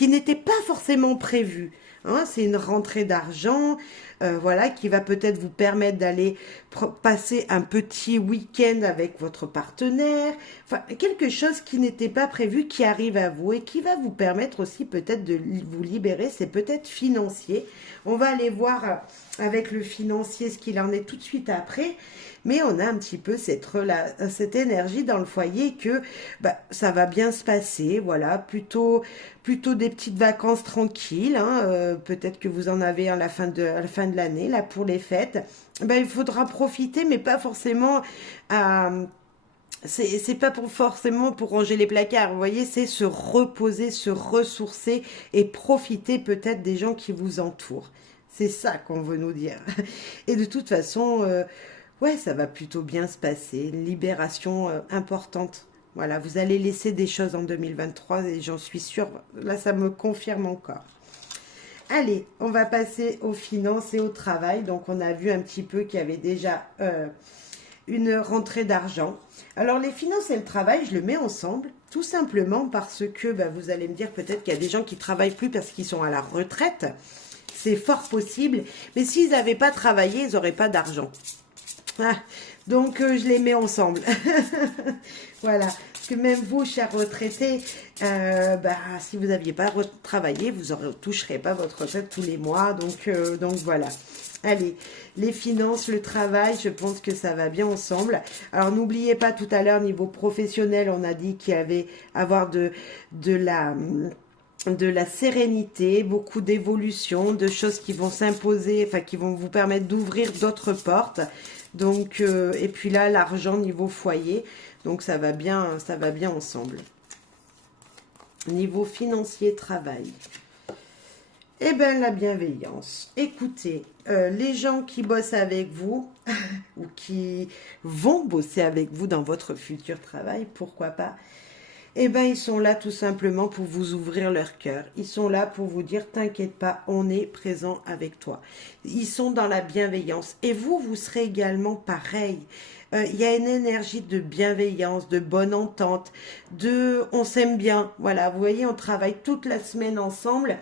n'était pas forcément prévu. Hein, c'est une rentrée d'argent, voilà, qui va peut-être vous permettre d'aller passer un petit week-end avec votre partenaire. Enfin, quelque chose qui n'était pas prévu, qui arrive à vous et qui va vous permettre aussi peut-être de vous libérer. C'est peut-être financier. On va aller voir avec le financier ce qu'il en est tout de suite après. Mais on a un petit peu cette énergie dans le foyer que ça va bien se passer. Voilà, plutôt des petites vacances tranquilles. Hein, peut-être que vous en avez à la fin de l'année, là, pour les fêtes. Il faudra profiter, mais pas forcément c'est pas forcément pour ranger les placards, vous voyez, c'est se reposer, se ressourcer et profiter peut-être des gens qui vous entourent. C'est ça qu'on veut nous dire. Et de toute façon, ouais, ça va plutôt bien se passer. Une libération importante. Voilà, vous allez laisser des choses en 2023 et j'en suis sûre. Là, ça me confirme encore. Allez, on va passer aux finances et au travail. Donc, on a vu un petit peu qu'il y avait déjà une rentrée d'argent. Alors, les finances et le travail, je le mets ensemble, tout simplement parce que vous allez me dire peut-être qu'il y a des gens qui ne travaillent plus parce qu'ils sont à la retraite. C'est fort possible. Mais s'ils n'avaient pas travaillé, ils n'auraient pas d'argent. Ah, donc, je les mets ensemble. Voilà. Parce que même vous, chers retraités, si vous n'aviez pas travaillé, vous ne toucherez pas votre retraite tous les mois. Donc voilà. Allez, les finances, le travail, je pense que ça va bien ensemble. Alors, n'oubliez pas, tout à l'heure, niveau professionnel, on a dit qu'il y avait avoir de la sérénité, beaucoup d'évolution, de choses qui vont s'imposer, enfin qui vont vous permettre d'ouvrir d'autres portes. Donc, et puis là, l'argent niveau foyer, donc ça va bien ensemble. Niveau financier, travail. Eh bien, la bienveillance. Écoutez, les gens qui bossent avec vous, ou qui vont bosser avec vous dans votre futur travail, pourquoi pas, eh bien, ils sont là tout simplement pour vous ouvrir leur cœur. Ils sont là pour vous dire, t'inquiète pas, on est présent avec toi. Ils sont dans la bienveillance. Et vous, vous serez également pareil. Il y a une énergie de bienveillance, de bonne entente, on s'aime bien. Voilà, vous voyez, on travaille toute la semaine ensemble.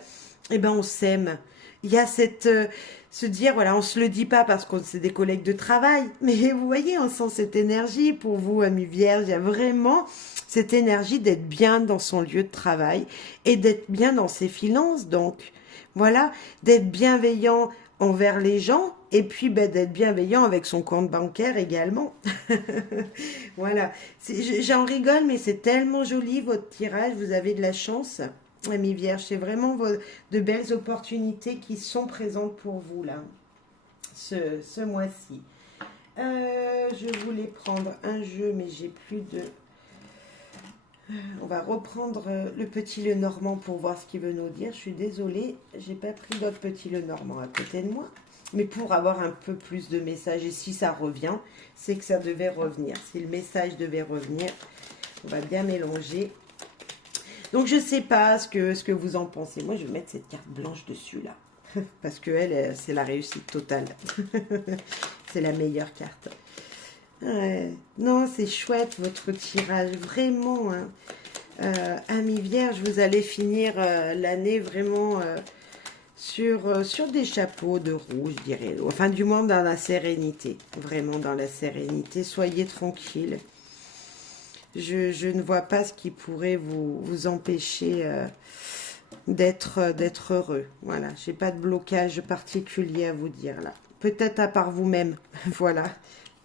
Eh ben, on s'aime. Il y a se dire, voilà, on se le dit pas parce qu'on c'est des collègues de travail, mais vous voyez, on sent cette énergie pour vous, amis vierges. Il y a vraiment cette énergie d'être bien dans son lieu de travail et d'être bien dans ses finances. Donc, voilà, d'être bienveillant envers les gens et puis d'être bienveillant avec son compte bancaire également. Voilà, j'en rigole, mais c'est tellement joli votre tirage, vous avez de la chance. Amis vierges, c'est vraiment de belles opportunités qui sont présentes pour vous là, ce mois-ci. Je voulais prendre un jeu, mais j'ai plus de... On va reprendre le petit Lenormand pour voir ce qu'il veut nous dire. Je suis désolée, j'ai pas pris d'autres petits Lenormand à côté de moi. Mais pour avoir un peu plus de messages, et si ça revient, c'est que ça devait revenir. Si le message devait revenir, on va bien mélanger. Donc, je ne sais pas ce que vous en pensez. Moi, je vais mettre cette carte blanche dessus, là. Parce qu'elle, c'est la réussite totale. C'est la meilleure carte. Ouais. Non, c'est chouette votre tirage, vraiment, hein. Amis Vierge, vous allez finir l'année vraiment sur des chapeaux de roue, je dirais. Enfin, du moins dans la sérénité. Vraiment dans la sérénité. Soyez tranquille. Je ne vois pas ce qui pourrait vous empêcher d'être heureux. Voilà, j'ai pas de blocage particulier à vous dire là. Peut-être à part vous-même. Voilà.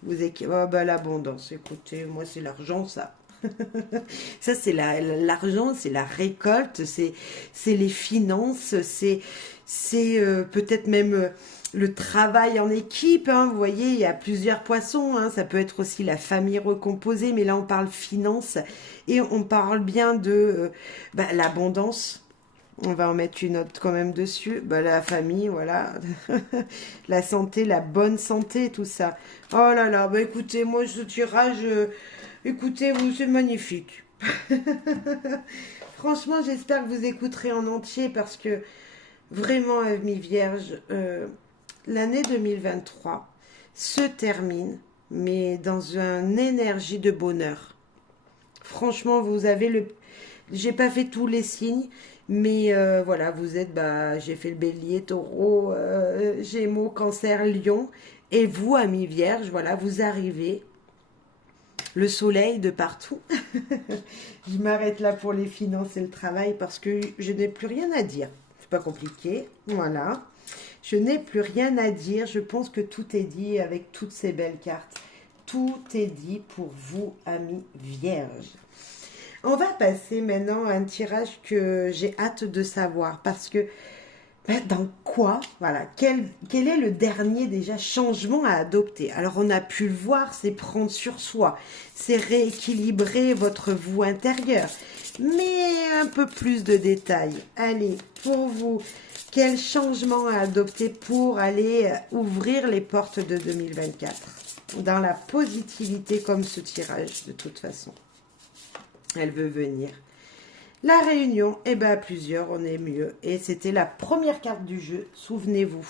Oh, bah, l'abondance, écoutez, moi c'est l'argent, ça. Ça, c'est l'argent, c'est la récolte, c'est les finances, c'est peut-être même le travail en équipe. Hein, vous voyez, il y a plusieurs poissons. Hein, ça peut être aussi la famille recomposée, mais là, on parle finance et on parle bien de l'abondance. On va en mettre une autre quand même dessus. Bah, la famille, voilà. La santé, la bonne santé, tout ça. Oh là là, bah écoutez, moi, ce tirage, écoutez, vous, c'est magnifique. Franchement, j'espère que vous écouterez en entier parce que vraiment, amis vierges, l'année 2023 se termine, mais dans une énergie de bonheur. Franchement, vous avez le... J'ai pas fait tous les signes, mais voilà, vous êtes... Bah, j'ai fait le bélier, taureau, gémeaux, cancer, lion. Et vous, amis vierges, voilà, vous arrivez le soleil de partout. Je m'arrête là pour les finances et le travail parce que je n'ai plus rien à dire. C'est pas compliqué. Voilà. Je n'ai plus rien à dire. Je pense que tout est dit avec toutes ces belles cartes. Tout est dit pour vous, amis vierges. On va passer maintenant à un tirage que j'ai hâte de savoir parce que dans quoi, voilà, quel est le dernier déjà changement à adopter? Alors on a pu le voir, c'est prendre sur soi, c'est rééquilibrer votre vous intérieur, mais un peu plus de détails. Allez, pour vous, quel changement à adopter pour aller ouvrir les portes de 2024? Dans la positivité comme ce tirage, de toute façon. Elle veut venir. La réunion, eh bien à plusieurs, on est mieux. Et c'était la première carte du jeu, souvenez-vous.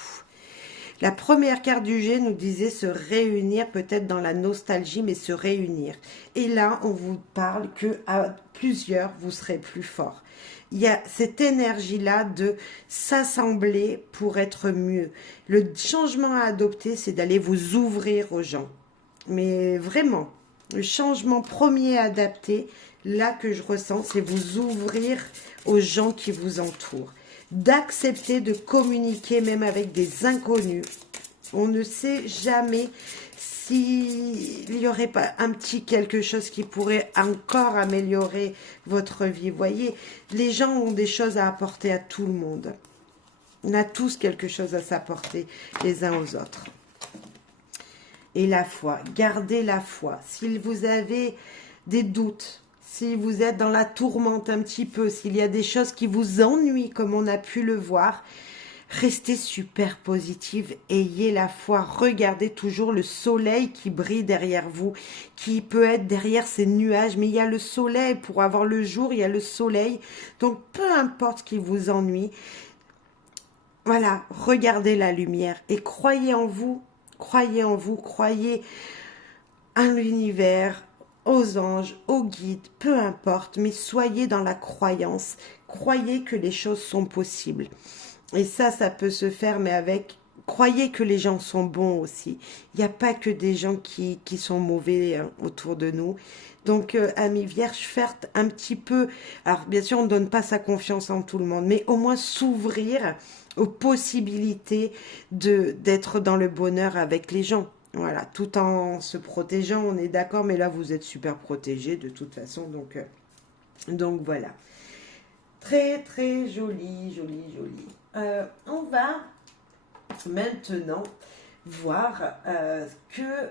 La première carte du jeu nous disait se réunir, peut-être dans la nostalgie, mais se réunir. Et là, on vous parle que à plusieurs, vous serez plus fort. Il y a cette énergie-là de s'assembler pour être mieux. Le changement à adopter, c'est d'aller vous ouvrir aux gens. Mais vraiment, le changement premier à adapter, là que je ressens, c'est vous ouvrir aux gens qui vous entourent. D'accepter de communiquer même avec des inconnus. On ne sait jamais s'il n'y aurait pas un petit quelque chose qui pourrait encore améliorer votre vie. Vous voyez, les gens ont des choses à apporter à tout le monde. On a tous quelque chose à s'apporter les uns aux autres. Et la foi, gardez la foi. Si vous avez des doutes, si vous êtes dans la tourmente un petit peu, s'il y a des choses qui vous ennuient comme on a pu le voir, restez super positive, ayez la foi, regardez toujours le soleil qui brille derrière vous, qui peut être derrière ces nuages, mais il y a le soleil, pour avoir le jour, il y a le soleil, donc peu importe ce qui vous ennuie, voilà, regardez la lumière et croyez en vous, croyez en l'univers, aux anges, aux guides, peu importe, mais soyez dans la croyance, croyez que les choses sont possibles. Et ça peut se faire, mais avec... Croyez que les gens sont bons aussi. Il n'y a pas que des gens qui sont mauvais hein, autour de nous. Donc, amis vierges, faire un petit peu... Alors, bien sûr, on ne donne pas sa confiance en tout le monde, mais au moins s'ouvrir aux possibilités d'être dans le bonheur avec les gens. Voilà, tout en se protégeant, on est d'accord, mais là, vous êtes super protégés de toute façon. Donc voilà. Très, très joli, joli, joli. On va maintenant voir que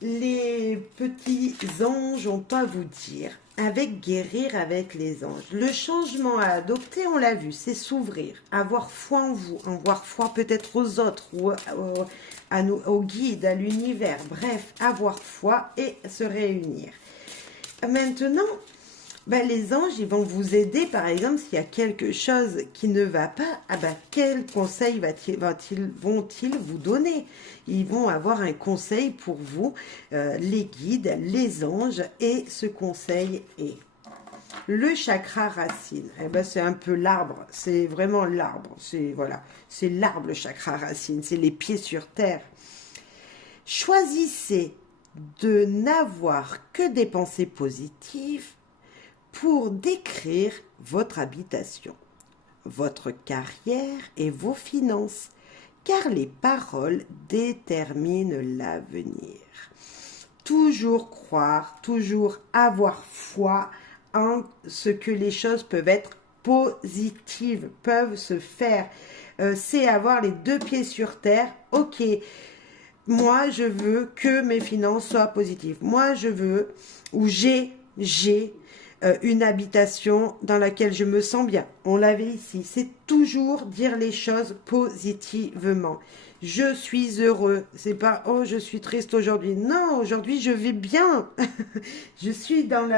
les petits anges ont à vous dire avec guérir avec les anges. Le changement à adopter, on l'a vu, c'est s'ouvrir, avoir foi en vous, avoir foi peut-être aux autres ou au guide, à l'univers. Bref, avoir foi et se réunir. Maintenant, Ben, les anges, ils vont vous aider, par exemple, s'il y a quelque chose qui ne va pas, ah ben, quel conseil vont-ils vous donner? Ils vont avoir un conseil pour vous, les guides, les anges, et ce conseil est le chakra racine. Eh ben, c'est un peu l'arbre, c'est vraiment l'arbre, c'est voilà, c'est l'arbre, le chakra racine, c'est les pieds sur terre. Choisissez de n'avoir que des pensées positives pour décrire votre habitation, votre carrière et vos finances, car les paroles déterminent l'avenir. Toujours croire, toujours avoir foi en ce que les choses peuvent être positives, peuvent se faire. C'est avoir les deux pieds sur terre. Ok, moi je veux que mes finances soient positives. Moi je veux, ou j'ai une habitation dans laquelle je me sens bien. On l'avait ici. C'est toujours dire les choses positivement. Je suis heureux. C'est pas oh je suis triste aujourd'hui. Non, aujourd'hui je vais bien. je suis dans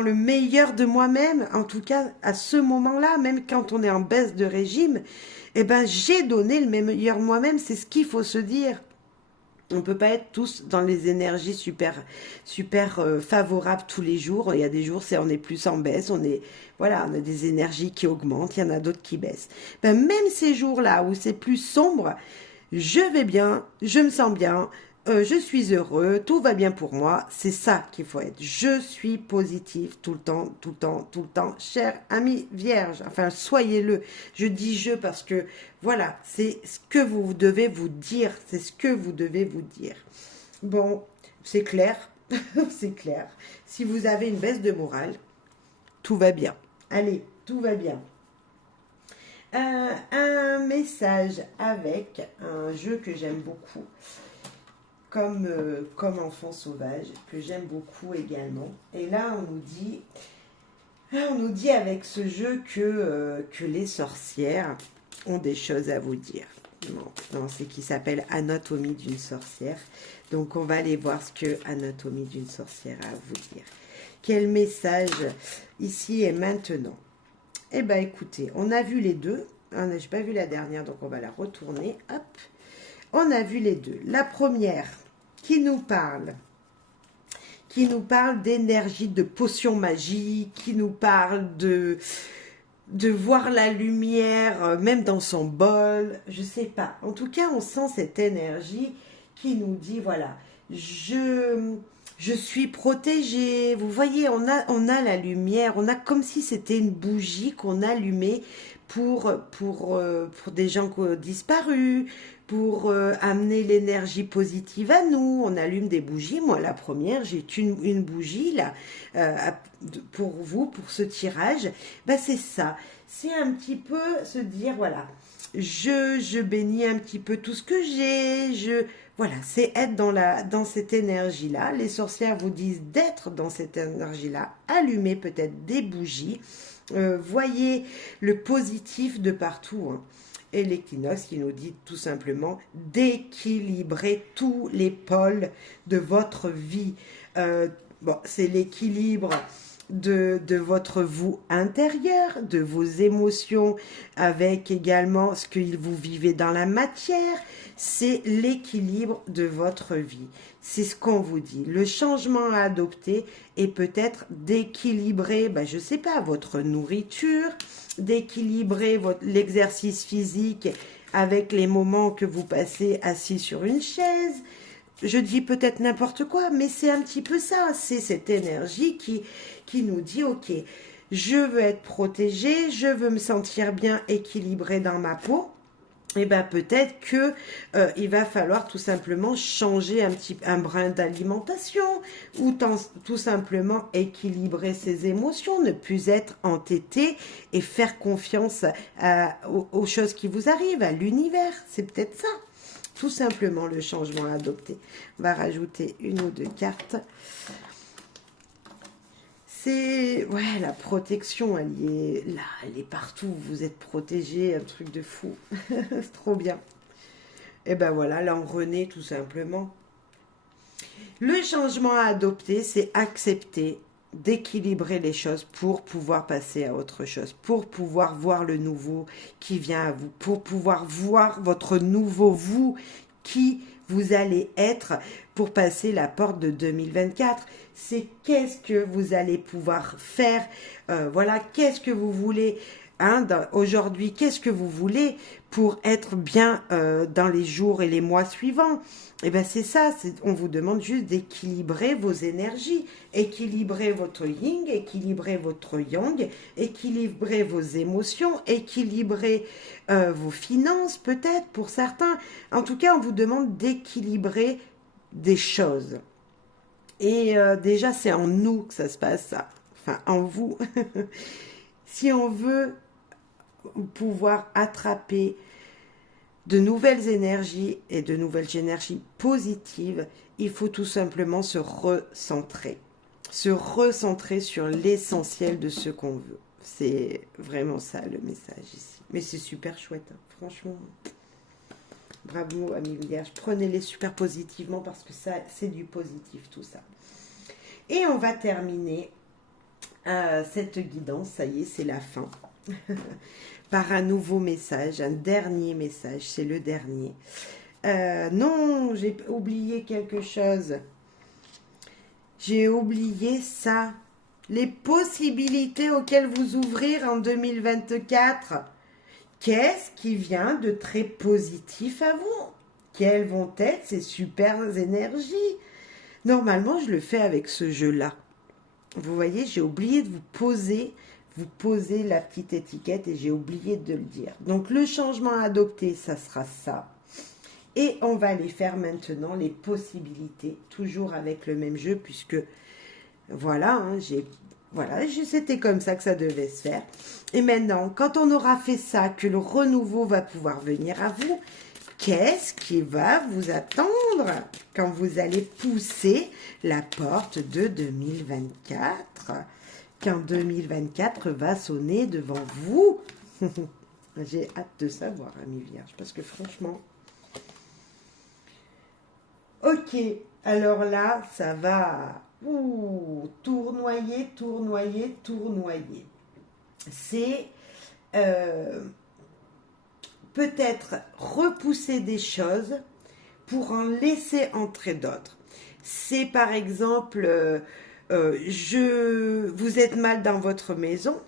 le meilleur de moi-même. En tout cas à ce moment-là, même quand on est en baisse de régime, eh ben j'ai donné le meilleur moi-même. C'est ce qu'il faut se dire. On ne peut pas être tous dans les énergies super favorables tous les jours. Il y a des jours, on est plus en baisse, on a des énergies qui augmentent, il y en a d'autres qui baissent. Ben, même ces jours-là où c'est plus sombre, je vais bien, je me sens bien, je suis heureux, tout va bien pour moi. C'est ça qu'il faut être. Je suis positive tout le temps, tout le temps, tout le temps. Cher ami vierge, enfin, soyez-le. Je dis je parce que, voilà, c'est ce que vous devez vous dire. C'est ce que vous devez vous dire. Bon, c'est clair. c'est clair. Si vous avez une baisse de morale, tout va bien. Allez, tout va bien. Un message avec un jeu que j'aime beaucoup. Comme Enfant sauvage, que j'aime beaucoup également. Et là, on nous dit avec ce jeu que les sorcières ont des choses à vous dire. Non, c'est qui s'appelle Anatomie d'une sorcière. Donc, on va aller voir ce que Anatomie d'une sorcière a à vous dire. Quel message ici et maintenant? Eh bien, écoutez, on a vu les deux. Je n'ai pas vu la dernière, donc on va la retourner. Hop. On a vu les deux. La première qui nous parle d'énergie, de potions magiques, qui nous parle de voir la lumière, même dans son bol, je sais pas. En tout cas, on sent cette énergie qui nous dit, voilà, je suis protégée. Vous voyez, on a la lumière, on a comme si c'était une bougie qu'on allumait pour des gens qui ont disparu, pour amener l'énergie positive à nous. On allume des bougies. Moi, la première, j'ai une bougie là pour vous, pour ce tirage. Ben, c'est ça. C'est un petit peu se dire, voilà, je bénis un petit peu tout ce que j'ai. Voilà, c'est être dans cette énergie-là. Les sorcières vous disent d'être dans cette énergie-là. Allumez peut-être des bougies. Voyez le positif de partout. Hein. Et l'équinoxe qui nous dit tout simplement d'équilibrer tous les pôles de votre vie. C'est l'équilibre de votre vous intérieur, de vos émotions, avec également ce que vous vivez dans la matière. C'est l'équilibre de votre vie. C'est ce qu'on vous dit. Le changement à adopter est peut-être d'équilibrer, je ne sais pas, votre nourriture, d'équilibrer l'exercice physique avec les moments que vous passez assis sur une chaise. Je dis peut-être n'importe quoi, mais c'est un petit peu ça. C'est cette énergie qui nous dit, ok, je veux être protégée, je veux me sentir bien équilibrée dans ma peau. Et bien peut-être que il va falloir tout simplement changer un brin d'alimentation ou tout simplement équilibrer ses émotions, ne plus être entêté et faire confiance aux choses qui vous arrivent, à l'univers. C'est peut-être ça, tout simplement le changement à adopter. On va rajouter une ou deux cartes. C'est, ouais, la protection, elle est là, elle est partout, vous êtes protégé, un truc de fou, c'est trop bien. Et ben voilà, là on renaît tout simplement. Le changement à adopter, c'est accepter d'équilibrer les choses pour pouvoir passer à autre chose, pour pouvoir voir le nouveau qui vient à vous, pour pouvoir voir votre nouveau vous qui vous allez être pour passer la porte de 2024. C'est qu'est-ce que vous allez pouvoir faire, voilà, qu'est-ce que vous voulez aujourd'hui, qu'est-ce que vous voulez pour être bien dans les jours et les mois suivants. Et bien c'est ça, on vous demande juste d'équilibrer vos énergies, équilibrer votre yin, équilibrer votre yang, équilibrer vos émotions, équilibrer vos finances peut-être pour certains. En tout cas, on vous demande d'équilibrer des choses. Et déjà, c'est en nous que ça se passe, ça. Enfin, en vous. Si on veut pouvoir attraper de nouvelles énergies et de nouvelles énergies positives, il faut tout simplement se recentrer sur l'essentiel de ce qu'on veut. C'est vraiment ça le message ici. Mais c'est super chouette, hein. Franchement. Bravo, amis Vierges. Prenez-les super positivement parce que ça, c'est du positif tout ça. Et on va terminer cette guidance, ça y est, c'est la fin. Par un nouveau message, un dernier message, c'est le dernier. Non, j'ai oublié quelque chose. J'ai oublié ça. Les possibilités auxquelles vous ouvrir en 2024. Qu'est-ce qui vient de très positif à vous? Quelles vont être ces super énergies? Normalement, je le fais avec ce jeu-là. Vous voyez, j'ai oublié de vous poser la petite étiquette et j'ai oublié de le dire. Donc, le changement à adopter, ça sera ça. Et on va aller faire maintenant les possibilités, toujours avec le même jeu, puisque, voilà, hein, c'était comme ça que ça devait se faire. Et maintenant, quand on aura fait ça, que le renouveau va pouvoir venir à vous, qu'est-ce qui va vous attendre quand vous allez pousser la porte de 2024? Quand 2024 va sonner devant vous. J'ai hâte de savoir, amis Vierges, parce que franchement... Ok, alors là, ça va tournoyer. C'est peut-être repousser des choses pour en laisser entrer d'autres. C'est par exemple, vous êtes mal dans votre maison,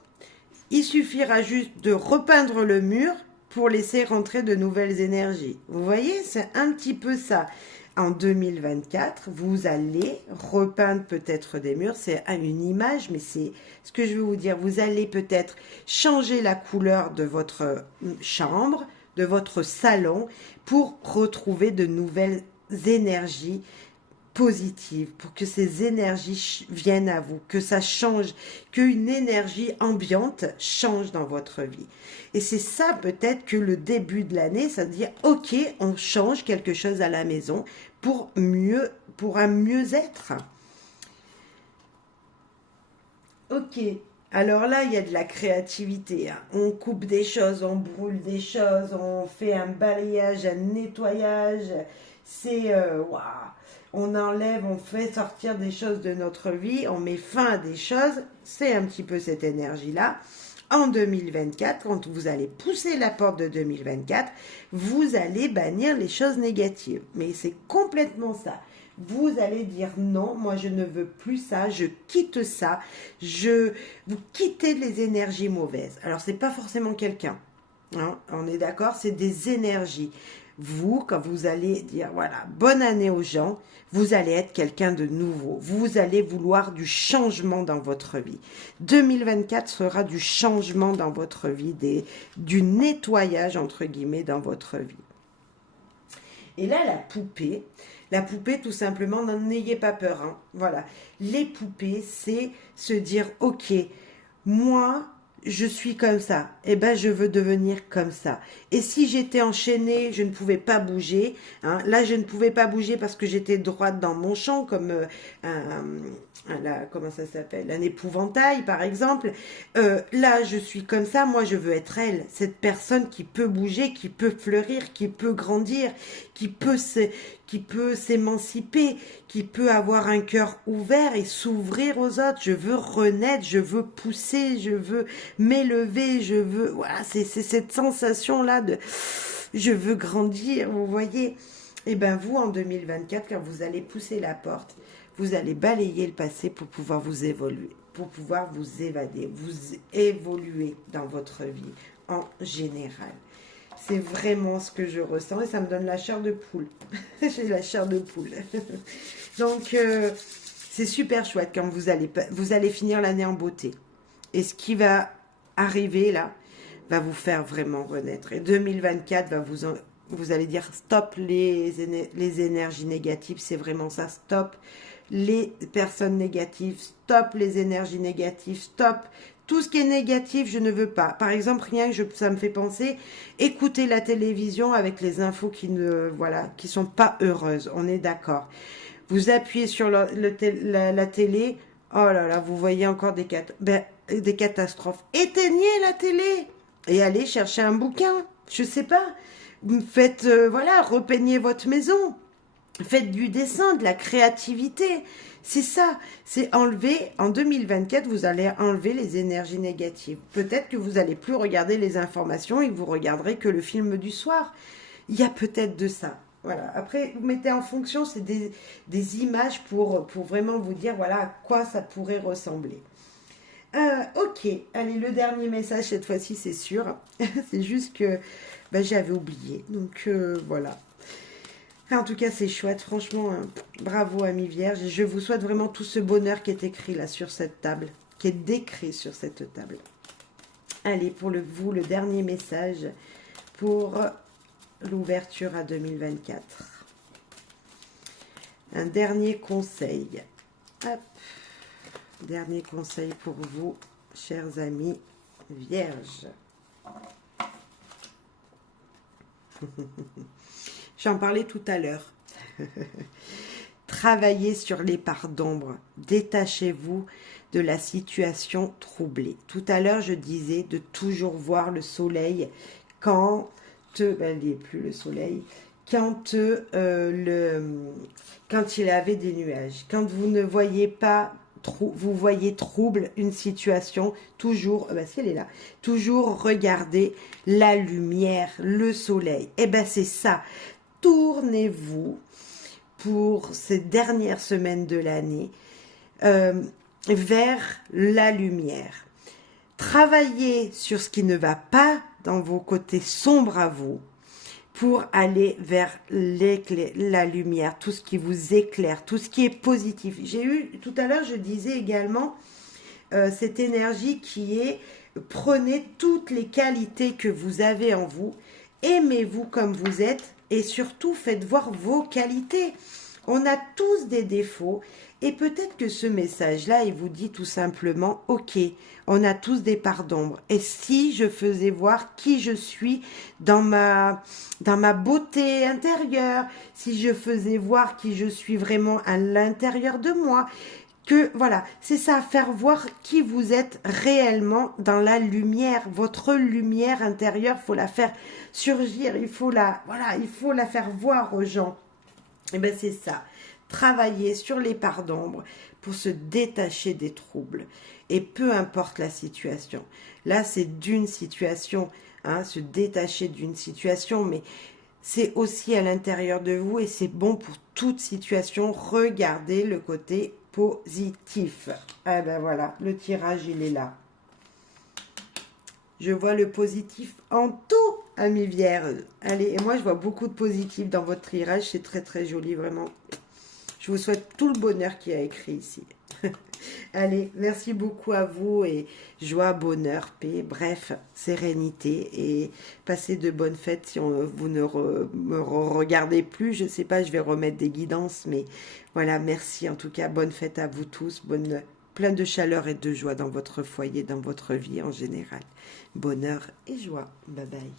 il suffira juste de repeindre le mur pour laisser rentrer de nouvelles énergies. Vous voyez, c'est un petit peu ça. En 2024, vous allez repeindre peut-être des murs, c'est une image, mais c'est ce que je veux vous dire. Vous allez peut-être changer la couleur de votre chambre, de votre salon, pour retrouver de nouvelles énergies positives, pour que ces énergies viennent à vous, que ça change, qu'une énergie ambiante change dans votre vie. Et c'est ça peut-être que le début de l'année, ça veut dire, ok, on change quelque chose à la maison pour un mieux-être. Ok, alors là, il y a de la créativité, hein. On coupe des choses, on brûle des choses, on fait un balayage, un nettoyage. C'est, waouh. On enlève, on fait sortir des choses de notre vie, on met fin à des choses. C'est un petit peu cette énergie-là. En 2024, quand vous allez pousser la porte de 2024, vous allez bannir les choses négatives. Mais c'est complètement ça. Vous allez dire non, moi je ne veux plus ça, je quitte ça. Vous quittez les énergies mauvaises. Alors, c'est pas forcément quelqu'un. Hein, on est d'accord, c'est des énergies. Vous, quand vous allez dire, voilà, bonne année aux gens, vous allez être quelqu'un de nouveau. Vous allez vouloir du changement dans votre vie. 2024 sera du changement dans votre vie, du nettoyage, entre guillemets, dans votre vie. Et là, la poupée, tout simplement, n'en ayez pas peur, hein. Voilà. Les poupées, c'est se dire, ok, moi... je suis comme ça, et ben je veux devenir comme ça. Et si j'étais enchaînée, je ne pouvais pas bouger. Hein. Là, je ne pouvais pas bouger parce que j'étais droite dans mon champ, comme comment ça s'appelle, un épouvantail, par exemple. Là, je suis comme ça. Moi, je veux être elle, cette personne qui peut bouger, qui peut fleurir, qui peut grandir, qui peut qui peut s'émanciper, qui peut avoir un cœur ouvert et s'ouvrir aux autres. Je veux renaître, je veux pousser, je veux m'élever, je veux... Voilà, c'est cette sensation-là de... Je veux grandir, vous voyez. Et bien vous, en 2024, quand vous allez pousser la porte, vous allez balayer le passé pour pouvoir vous évoluer, pour pouvoir vous évader, vous évoluer dans votre vie en général. C'est vraiment ce que je ressens et ça me donne la chair de poule. J'ai la chair de poule. Donc, c'est super chouette quand vous allez finir l'année en beauté. Et ce qui va arriver là, va vous faire vraiment renaître. Et 2024 vous allez dire stop les énergies négatives, c'est vraiment ça, stop les personnes négatives, stop les énergies négatives, stop tout ce qui est négatif, je ne veux pas. Par exemple, rien que ça me fait penser, écouter la télévision avec les infos qui sont pas heureuses. On est d'accord. Vous appuyez sur la télé, oh là là, vous voyez encore des catastrophes. Éteignez la télé et allez chercher un bouquin. Je sais pas. Faites, repeignez votre maison. Faites du dessin, de la créativité. C'est ça, c'est enlever, en 2024, vous allez enlever les énergies négatives. Peut-être que vous n'allez plus regarder les informations et que vous regarderez que le film du soir. Il y a peut-être de ça. Voilà. Après, vous mettez en fonction, c'est des images pour vraiment vous dire, voilà, à quoi ça pourrait ressembler. Ok, allez, le dernier message, cette fois-ci, c'est sûr. C'est juste que j'avais oublié. Donc, voilà. En tout cas, c'est chouette. Franchement, bravo, amis vierges. Et je vous souhaite vraiment tout ce bonheur qui est écrit là sur cette table, qui est décrit sur cette table. Allez, pour vous, le dernier message pour l'ouverture à 2024. Un dernier conseil. Hop. Dernier conseil pour vous, chers amis vierges. J'en parlais tout à l'heure. Travaillez sur les parts d'ombre. Détachez-vous de la situation troublée. Tout à l'heure, je disais de toujours voir le soleil quand... il n'est plus le soleil. Quand il avait des nuages. Quand vous ne voyez pas... vous voyez trouble une situation, toujours, si elle est là, toujours regarder la lumière, le soleil. Et c'est ça. Tournez-vous pour ces dernières semaines de l'année vers la lumière. Travaillez sur ce qui ne va pas dans vos côtés sombres à vous pour aller vers la lumière, tout ce qui vous éclaire, tout ce qui est positif. Tout à l'heure, je disais également cette énergie qui est prenez toutes les qualités que vous avez en vous, aimez-vous comme vous êtes et surtout faites voir vos qualités. On a tous des défauts et peut-être que ce message-là, il vous dit tout simplement, ok, on a tous des parts d'ombre. Et si je faisais voir qui je suis dans ma beauté intérieure, si je faisais voir qui je suis vraiment à l'intérieur de moi, que voilà, c'est ça, faire voir qui vous êtes réellement dans la lumière, votre lumière intérieure, il faut la faire surgir, il faut la faire voir aux gens. Et c'est ça, travailler sur les parts d'ombre pour se détacher des troubles. Et peu importe la situation. Là, c'est d'une situation, se détacher d'une situation, mais c'est aussi à l'intérieur de vous et c'est bon pour toute situation. Regardez le côté positif. Voilà, le tirage, il est là. Je vois le positif en tout, amis vierges. Allez, et moi, je vois beaucoup de positif dans votre tirage. C'est très, très joli, vraiment. Je vous souhaite tout le bonheur qu'il y a écrit ici. Allez, merci beaucoup à vous et joie, bonheur, paix, bref, sérénité et passez de bonnes fêtes. Si vous ne me regardez plus, je ne sais pas, je vais remettre des guidances, mais voilà, merci en tout cas, bonne fête à vous tous, plein de chaleur et de joie dans votre foyer, dans votre vie en général. Bonheur et joie, bye bye.